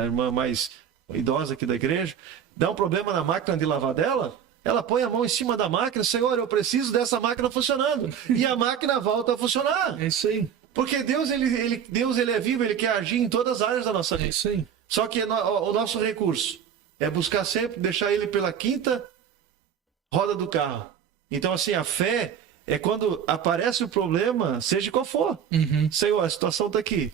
a irmã mais idosa aqui da igreja, dá um problema na máquina de lavar dela, ela põe a mão em cima da máquina, Senhor, eu preciso dessa máquina funcionando. E a máquina volta a funcionar. É isso aí. Porque Deus, ele é vivo, ele quer agir em todas as áreas da nossa vida. É isso aí. Só que o nosso recurso é buscar sempre deixar ele pela quinta roda do carro. Então, assim, a fé é quando aparece o problema, seja qual for. Senhor, a situação está aqui.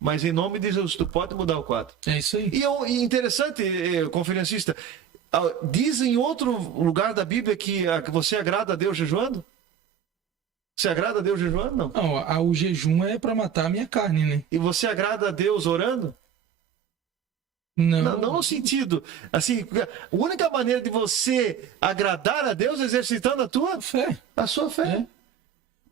Mas em nome de Jesus, tu pode mudar o quadro. É isso aí. E interessante, conferencista, diz em outro lugar da Bíblia que você agrada a Deus jejuando? Você agrada a Deus jejuando? Não. Não, o jejum é para matar a minha carne, né? E você agrada a Deus orando? Não. Não no sentido, assim, a única maneira de você agradar a Deus é exercitando a sua fé. É.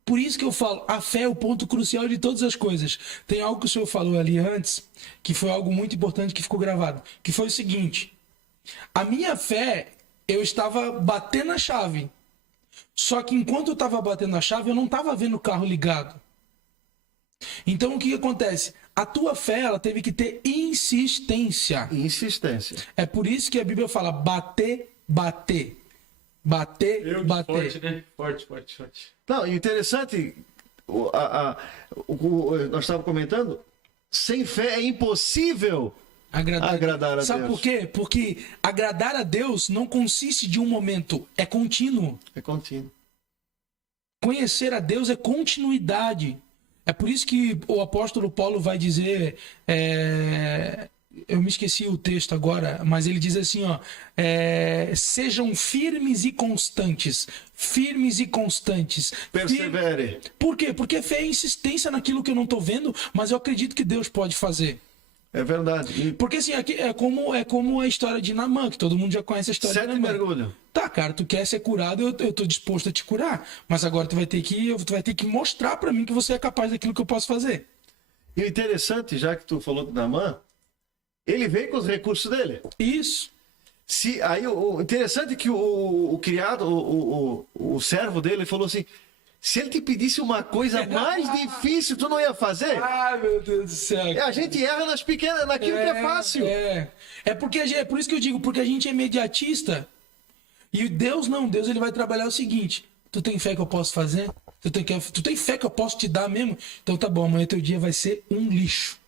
Por isso que eu falo, a fé é o ponto crucial de todas as coisas. Tem algo que o senhor falou ali antes, que foi algo muito importante que ficou gravado, que foi o seguinte: a minha fé, eu estava batendo a chave. Só que enquanto eu estava batendo a chave, eu não estava vendo o carro ligado. Então o que acontece? A tua fé, ela teve que ter insistência. Insistência. É por isso que a Bíblia fala bater, bater. Bater, bater. Forte, né? Forte. Não, e interessante, nós estávamos comentando, sem fé é impossível agradar a Deus. Sabe por quê? Porque agradar a Deus não consiste de um momento, é contínuo. É contínuo. Conhecer a Deus é continuidade. É por isso que o apóstolo Paulo vai dizer, eu me esqueci o texto agora, mas ele diz assim, sejam firmes e constantes. Firmes e constantes. Persevere. Por quê? Porque fé é insistência naquilo que eu não estou vendo, mas eu acredito que Deus pode fazer. É verdade. Porque assim, aqui é como a história de Naamã, que todo mundo já conhece a história de 7 Naamã. mergulho. Tá, cara, tu quer ser curado, eu tô disposto a te curar. Mas agora tu vai ter que mostrar pra mim que você é capaz daquilo que eu posso fazer. E o interessante, já que tu falou de Naamã, ele veio com os recursos dele. Isso. Aí o interessante é que o criado, o servo dele, falou assim: se ele te pedisse uma coisa mais difícil, tu não ia fazer? Ah, meu Deus do céu. A gente erra nas pequenas, naquilo que é fácil. É por isso que eu digo, porque a gente é imediatista. E Deus não, Deus ele vai trabalhar o seguinte: tu tem fé que eu posso fazer? Tu tem fé que eu posso te dar mesmo? Então tá bom, amanhã teu dia vai ser um lixo.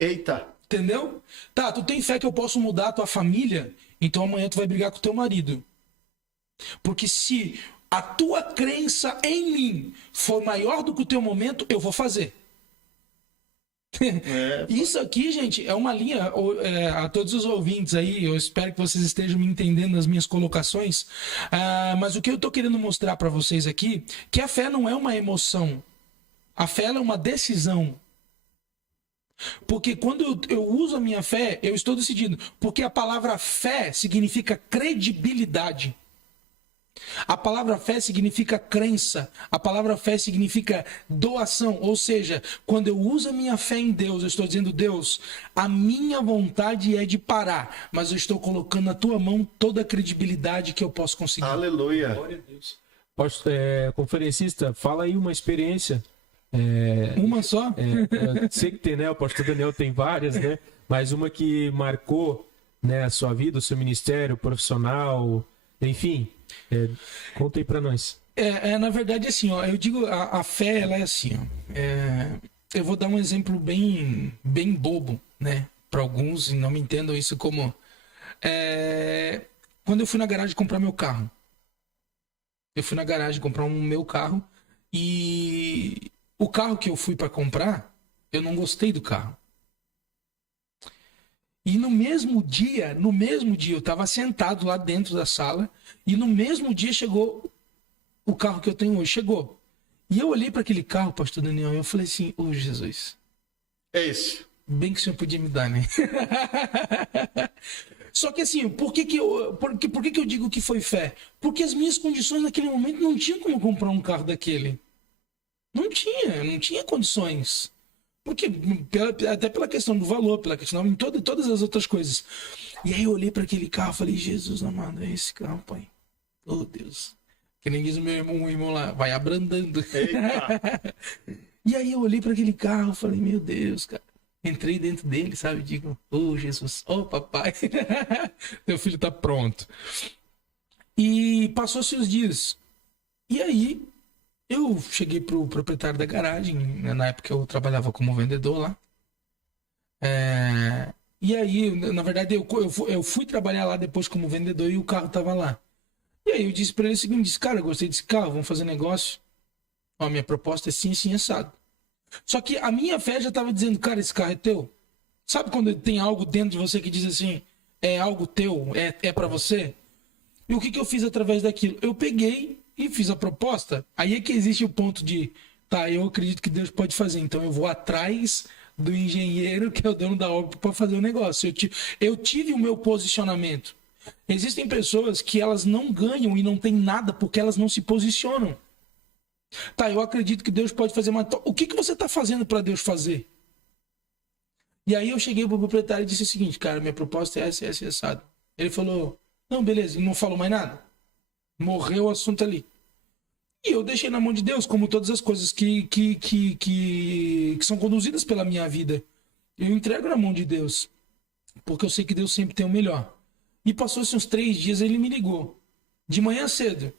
Eita. Entendeu? Tá, tu tem fé que eu posso mudar a tua família? Então amanhã tu vai brigar com o teu marido. Porque se a tua crença em mim for maior do que o teu momento, eu vou fazer. Isso aqui, gente, é uma linha a todos os ouvintes aí, eu espero que vocês estejam me entendendo nas minhas colocações, mas o que eu tô querendo mostrar para vocês aqui, que a fé não é uma emoção, a fé ela é uma decisão. Porque quando eu uso a minha fé, eu estou decidindo. Porque a palavra fé significa credibilidade. A palavra fé significa crença. A palavra fé significa doação. Ou seja, quando eu uso a minha fé em Deus, eu estou dizendo, Deus, a minha vontade é de parar, mas eu estou colocando na tua mão toda a credibilidade que eu posso conseguir. Aleluia. Glória a Deus. Conferencista, fala aí uma experiência. Uma só? Sei que tem, né? O pastor Daniel tem várias, né? Mas uma que marcou, né, a sua vida, o seu ministério profissional, enfim. Conta aí pra nós. Na verdade, assim, ó, eu digo, a fé, ela é assim, ó. Eu vou dar um exemplo bem bobo, né? Para alguns, e não me entendam isso como... quando eu fui na garagem comprar meu carro. Eu fui na garagem comprar meu carro e o carro que eu fui para comprar, eu não gostei do carro. E no mesmo dia eu estava sentado lá dentro da sala e no mesmo dia chegou o carro que eu tenho hoje, chegou. E eu olhei para aquele carro, pastor Daniel, e eu falei assim, ô Jesus. É esse. Bem que o senhor podia me dar, né? Só que assim, por que eu digo que foi fé? Porque as minhas condições naquele momento não tinham como comprar um carro daquele. Não tinha condições. Porque, até pela questão do valor, pela questão de todas as outras coisas. E aí eu olhei para aquele carro e falei, Jesus amado, é esse carro, pai. Oh, Deus. Que nem diz o meu irmão lá, vai abrandando. E aí eu olhei para aquele carro e falei, meu Deus, cara. Entrei dentro dele, sabe? Digo, oh, Jesus, oh, papai. Teu filho tá pronto. E passou-se os dias. E aí eu cheguei pro proprietário da garagem, na época eu trabalhava como vendedor lá. E aí, na verdade, eu fui trabalhar lá depois como vendedor e o carro tava lá. E aí eu disse pra ele o seguinte, cara, eu gostei desse carro, vamos fazer negócio. Ó, minha proposta é sim, sim, assado. Só que a minha fé já tava dizendo, cara, esse carro é teu. Sabe quando tem algo dentro de você que diz assim, é algo teu, é para você? E o que eu fiz através daquilo? Eu peguei e fiz a proposta. Aí é que existe o ponto de, tá, eu acredito que Deus pode fazer, então eu vou atrás do engenheiro que é o dono da obra para fazer o negócio. Eu tive o meu posicionamento. Existem pessoas que elas não ganham e não tem nada porque elas não se posicionam. Tá, eu acredito que Deus pode fazer, mas o que você está fazendo para Deus fazer? E aí eu cheguei pro proprietário e disse o seguinte, cara, minha proposta é essa, assado. Ele falou, não, beleza, e não falou mais nada. Morreu o assunto ali. E eu deixei na mão de Deus, como todas as coisas que são conduzidas pela minha vida. Eu entrego na mão de Deus, porque eu sei que Deus sempre tem o melhor. E passou-se uns 3 dias, ele me ligou. De manhã cedo.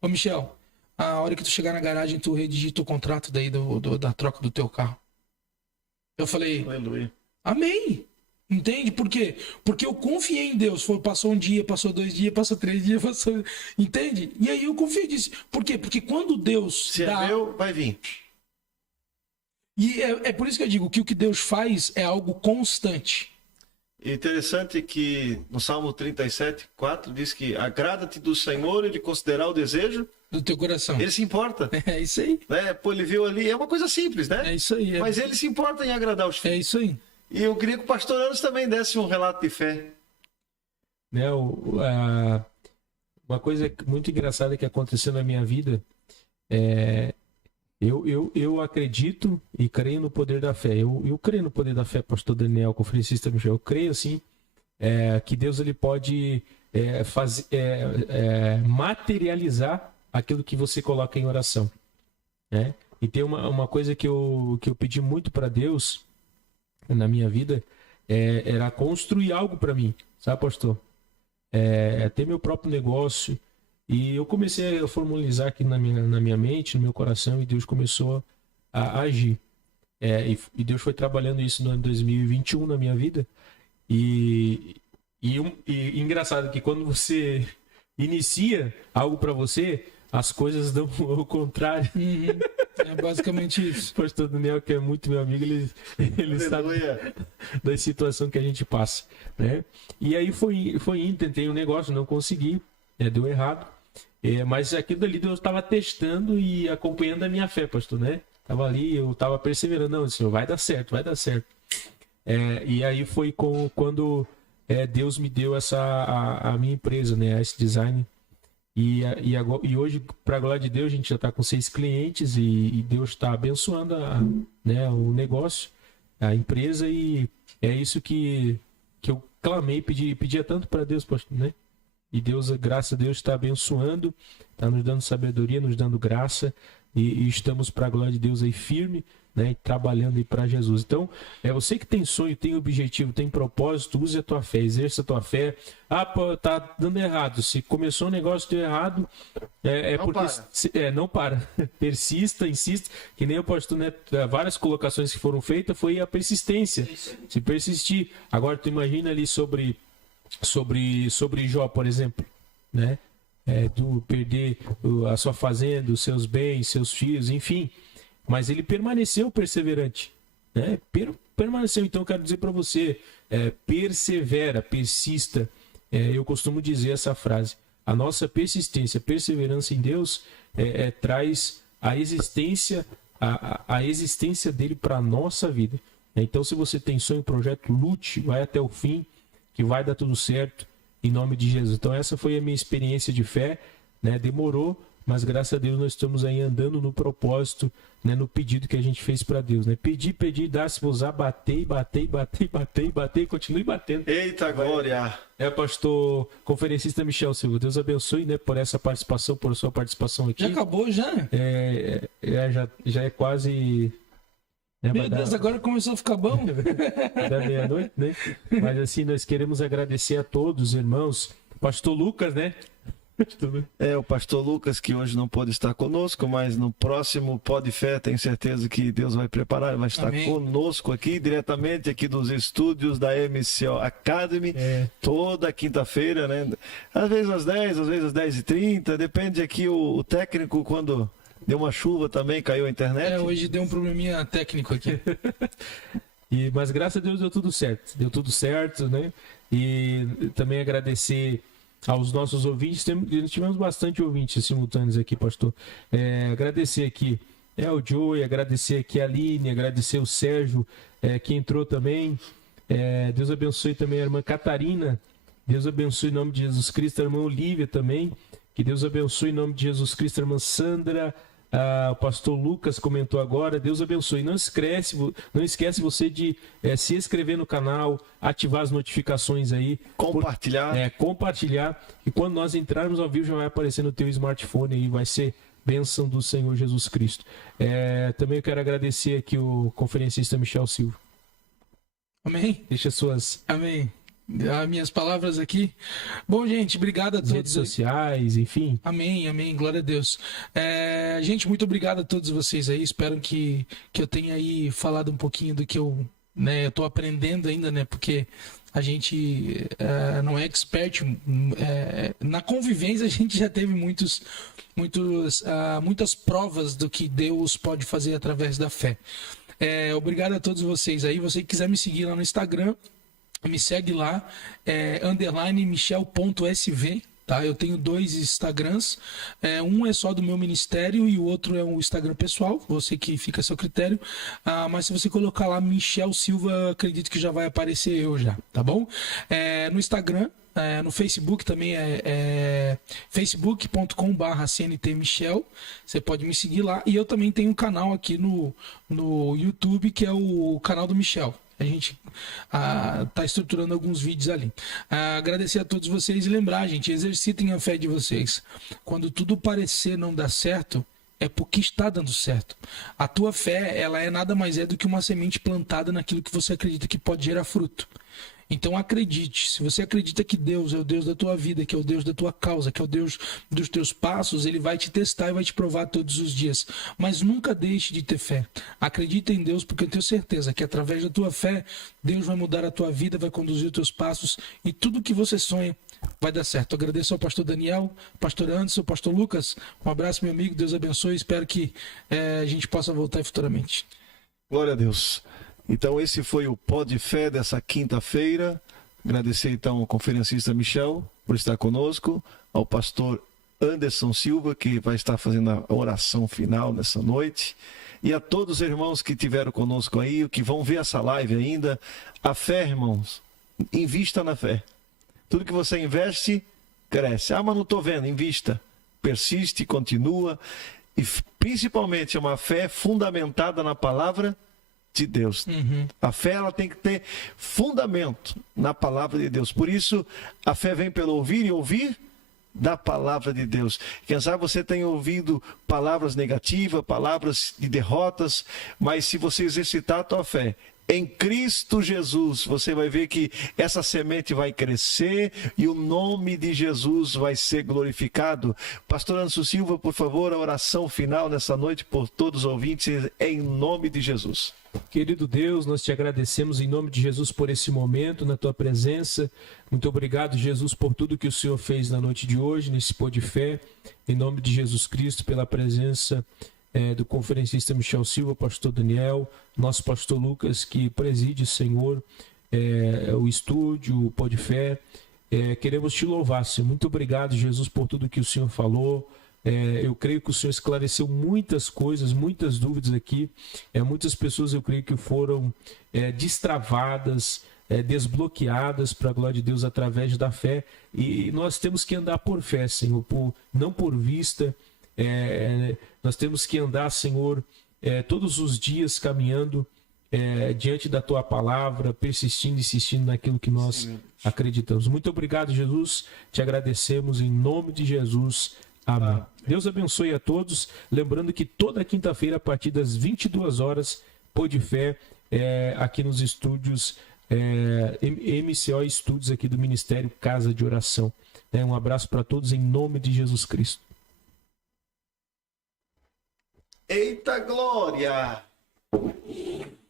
Ô, Michel, a hora que tu chegar na garagem, tu redigita o contrato daí da troca do teu carro. Eu falei, Aleluia. Amém. Entende? Por quê? Porque eu confiei em Deus. Passou um dia, passou 2 dias, passou 3 dias, passou... Entende? E aí eu confiei e disse. Por quê? Porque quando Deus Se é meu, vai vir. E é por isso que eu digo que o que Deus faz é algo constante. Interessante que no Salmo 37, 4 diz que agrada-te do Senhor ele considerar o desejo Do teu coração. Ele se importa. É isso aí. Né? Pô, ele viu ali, é uma coisa simples, né? É isso aí. Mas ele se importa em agradar os filhos. É isso aí. E eu queria que o pastor Anos também desse um relato de fé. Né, uma coisa muito engraçada que aconteceu na minha vida eu acredito e creio no poder da fé. Eu creio no poder da fé, pastor Daniel, conferencista Michel. Eu creio assim que Deus ele pode materializar aquilo que você coloca em oração, né? E tem uma coisa que eu pedi muito para Deus na minha vida, era construir algo para mim, sabe, pastor? Ter meu próprio negócio. E eu comecei a formalizar aqui na minha mente, no meu coração, e Deus começou a agir. E Deus foi trabalhando isso no ano 2021 na minha vida. E engraçado que quando você inicia algo para você, as coisas dão o contrário. Uhum. É basicamente isso. O pastor Daniel, que é muito meu amigo, ele sabe da situação que a gente passa, né? E aí foi indo, tentei um negócio, não consegui, deu errado. Mas aquilo dali Deus estava testando e acompanhando a minha fé, pastor, né? Tava ali, eu tava perseverando, não, Senhor, vai dar certo, vai dar certo. E aí foi quando Deus me deu a minha empresa, né, a S-Design. E hoje, para a glória de Deus, a gente já está com 6 clientes e Deus está abençoando né, o negócio, a empresa, e é isso que eu clamei, pedia tanto para Deus, né? E Deus, graças a Deus, está abençoando, está nos dando sabedoria, nos dando graça, e estamos para a glória de Deus aí firme, né, e trabalhando aí para Jesus. Então, você que tem sonho, tem objetivo, tem propósito, use a tua fé, exerça a tua fé. Pô, tá dando errado. Se começou um negócio deu errado, não para. Persista, insista, que nem o pastor, né, várias colocações que foram feitas foi a persistência. Se persistir. Agora tu imagina ali sobre Jó, por exemplo, né? Do perder a sua fazenda, os seus bens, seus filhos, enfim. Mas ele permaneceu perseverante, né? Permaneceu. Então eu quero dizer para você, persevera, persista. Eu costumo dizer essa frase: a nossa persistência, perseverança em Deus traz a existência dele para a nossa vida. Então, se você tem sonho, projeto, lute, vai até o fim, que vai dar tudo certo, em nome de Jesus. Então essa foi a minha experiência de fé, né? Demorou, mas graças a Deus nós estamos aí andando no propósito, né? No pedido que a gente fez para Deus, né? Pedir, dar-se-vos-á, bater, continue batendo. Eita glória! Pastor conferencista Michel Silva, Deus abençoe, né? Por essa participação, por sua participação aqui. Já acabou, já? Já é quase... Meu Deus, agora começou a ficar bom. Da meia-noite, né? Mas assim, nós queremos agradecer a todos, irmãos. Pastor Lucas, né? O pastor Lucas, que hoje não pôde estar conosco, mas no próximo Pod Fé, tenho certeza que Deus vai preparar, vai estar conosco aqui, diretamente aqui dos estúdios da MCO Academy, toda quinta-feira, né? Às vezes às 10, às vezes às 10h30, depende aqui o técnico quando... Deu uma chuva também, caiu a internet. Hoje deu um probleminha técnico aqui. Mas graças a Deus deu tudo certo, né? E também agradecer aos nossos ouvintes. Tivemos bastante ouvintes simultâneos aqui, pastor. Agradecer aqui o Joey, agradecer aqui a Aline, agradecer o Sérgio, que entrou também. Deus abençoe também a irmã Catarina. Deus abençoe em nome de Jesus Cristo, a irmã Olívia também. Que Deus abençoe em nome de Jesus Cristo, a irmã Sandra. O pastor Lucas comentou agora. Deus abençoe. Não esquece você de se inscrever no canal, ativar as notificações aí, compartilhar, e quando nós entrarmos ao vivo já vai aparecer no teu smartphone e vai ser bênção do Senhor Jesus Cristo. Também eu quero agradecer aqui o conferencista Michel Silva. Amém. Deixa suas... Amém. As minhas palavras aqui. Bom, gente, obrigado a todos. Redes sociais, enfim. Amém, glória a Deus. Gente, muito obrigado a todos vocês aí. Espero que eu tenha aí falado um pouquinho do que eu tô aprendendo ainda, né? Porque a gente não é expert. Na convivência a gente já teve muitas provas do que Deus pode fazer através da fé. Obrigado a todos vocês aí. Você que quiser me seguir lá no Instagram, me segue lá, _michel.sv, tá? Eu tenho 2 Instagrams, um é só do meu ministério e o outro é um Instagram pessoal, você que fica a seu critério, mas se você colocar lá Michel Silva, acredito que já vai aparecer eu já, tá bom? No Instagram, no Facebook também facebook.com/cntmichel, você pode me seguir lá, e eu também tenho um canal aqui no YouTube, que é o canal do Michel. A gente tá estruturando alguns vídeos ali. Agradecer a todos vocês e lembrar, gente, exercitem a fé de vocês. Quando tudo parecer não dar certo, é porque está dando certo. A tua fé, ela nada mais do que uma semente plantada naquilo que você acredita que pode gerar fruto. Então acredite, se você acredita que Deus é o Deus da tua vida, que é o Deus da tua causa, que é o Deus dos teus passos, Ele vai te testar e vai te provar todos os dias. Mas nunca deixe de ter fé. Acredita em Deus, porque eu tenho certeza que através da tua fé, Deus vai mudar a tua vida, vai conduzir os teus passos e tudo que você sonha vai dar certo. Eu agradeço ao pastor Daniel, pastor Anderson, pastor Lucas. Um abraço, meu amigo. Deus abençoe. Espero que a gente possa voltar futuramente. Glória a Deus. Então esse foi o Pod Fé dessa quinta-feira. Agradecer então ao conferencista Michel por estar conosco, ao pastor Anderson Silva, que vai estar fazendo a oração final nessa noite. E a todos os irmãos que estiveram conosco aí, que vão ver essa live ainda. A fé, irmãos, invista na fé. Tudo que você investe, cresce. Ah, mas não estou vendo, invista. Persiste, continua. E principalmente é uma fé fundamentada na palavra de Deus. A fé, ela tem que ter fundamento na palavra de Deus. Por isso, a fé vem pelo ouvir e ouvir da palavra de Deus. Quem sabe você tem ouvido palavras negativas, palavras de derrotas, mas se você exercitar a tua fé em Cristo Jesus, você vai ver que essa semente vai crescer e o nome de Jesus vai ser glorificado. Pastor Anderson Silva, por favor, a oração final nessa noite por todos os ouvintes, em nome de Jesus. Querido Deus, nós te agradecemos em nome de Jesus por esse momento, na tua presença. Muito obrigado, Jesus, por tudo que o Senhor fez na noite de hoje, nesse Pô de Fé. Em nome de Jesus Cristo, pela presença do conferencista Michel Silva, pastor Daniel, nosso pastor Lucas, que preside, Senhor, o estúdio, o Pô de Fé. Queremos te louvar, Senhor. Muito obrigado, Jesus, por tudo que o Senhor falou. Eu creio que o Senhor esclareceu muitas coisas, muitas dúvidas aqui. Muitas pessoas, eu creio que foram destravadas, desbloqueadas para a glória de Deus através da fé. E nós temos que andar por fé, Senhor, não por vista. Nós temos que andar, Senhor, todos os dias caminhando diante da Tua palavra, persistindo, insistindo naquilo que nós acreditamos. Muito obrigado, Jesus. Te agradecemos em nome de Jesus. Amém. Deus abençoe a todos. Lembrando que toda quinta-feira, a partir das 22 horas, Pô de Fé, aqui nos estúdios, MCO Estúdios aqui do Ministério Casa de Oração. Um abraço para todos em nome de Jesus Cristo. Eita glória!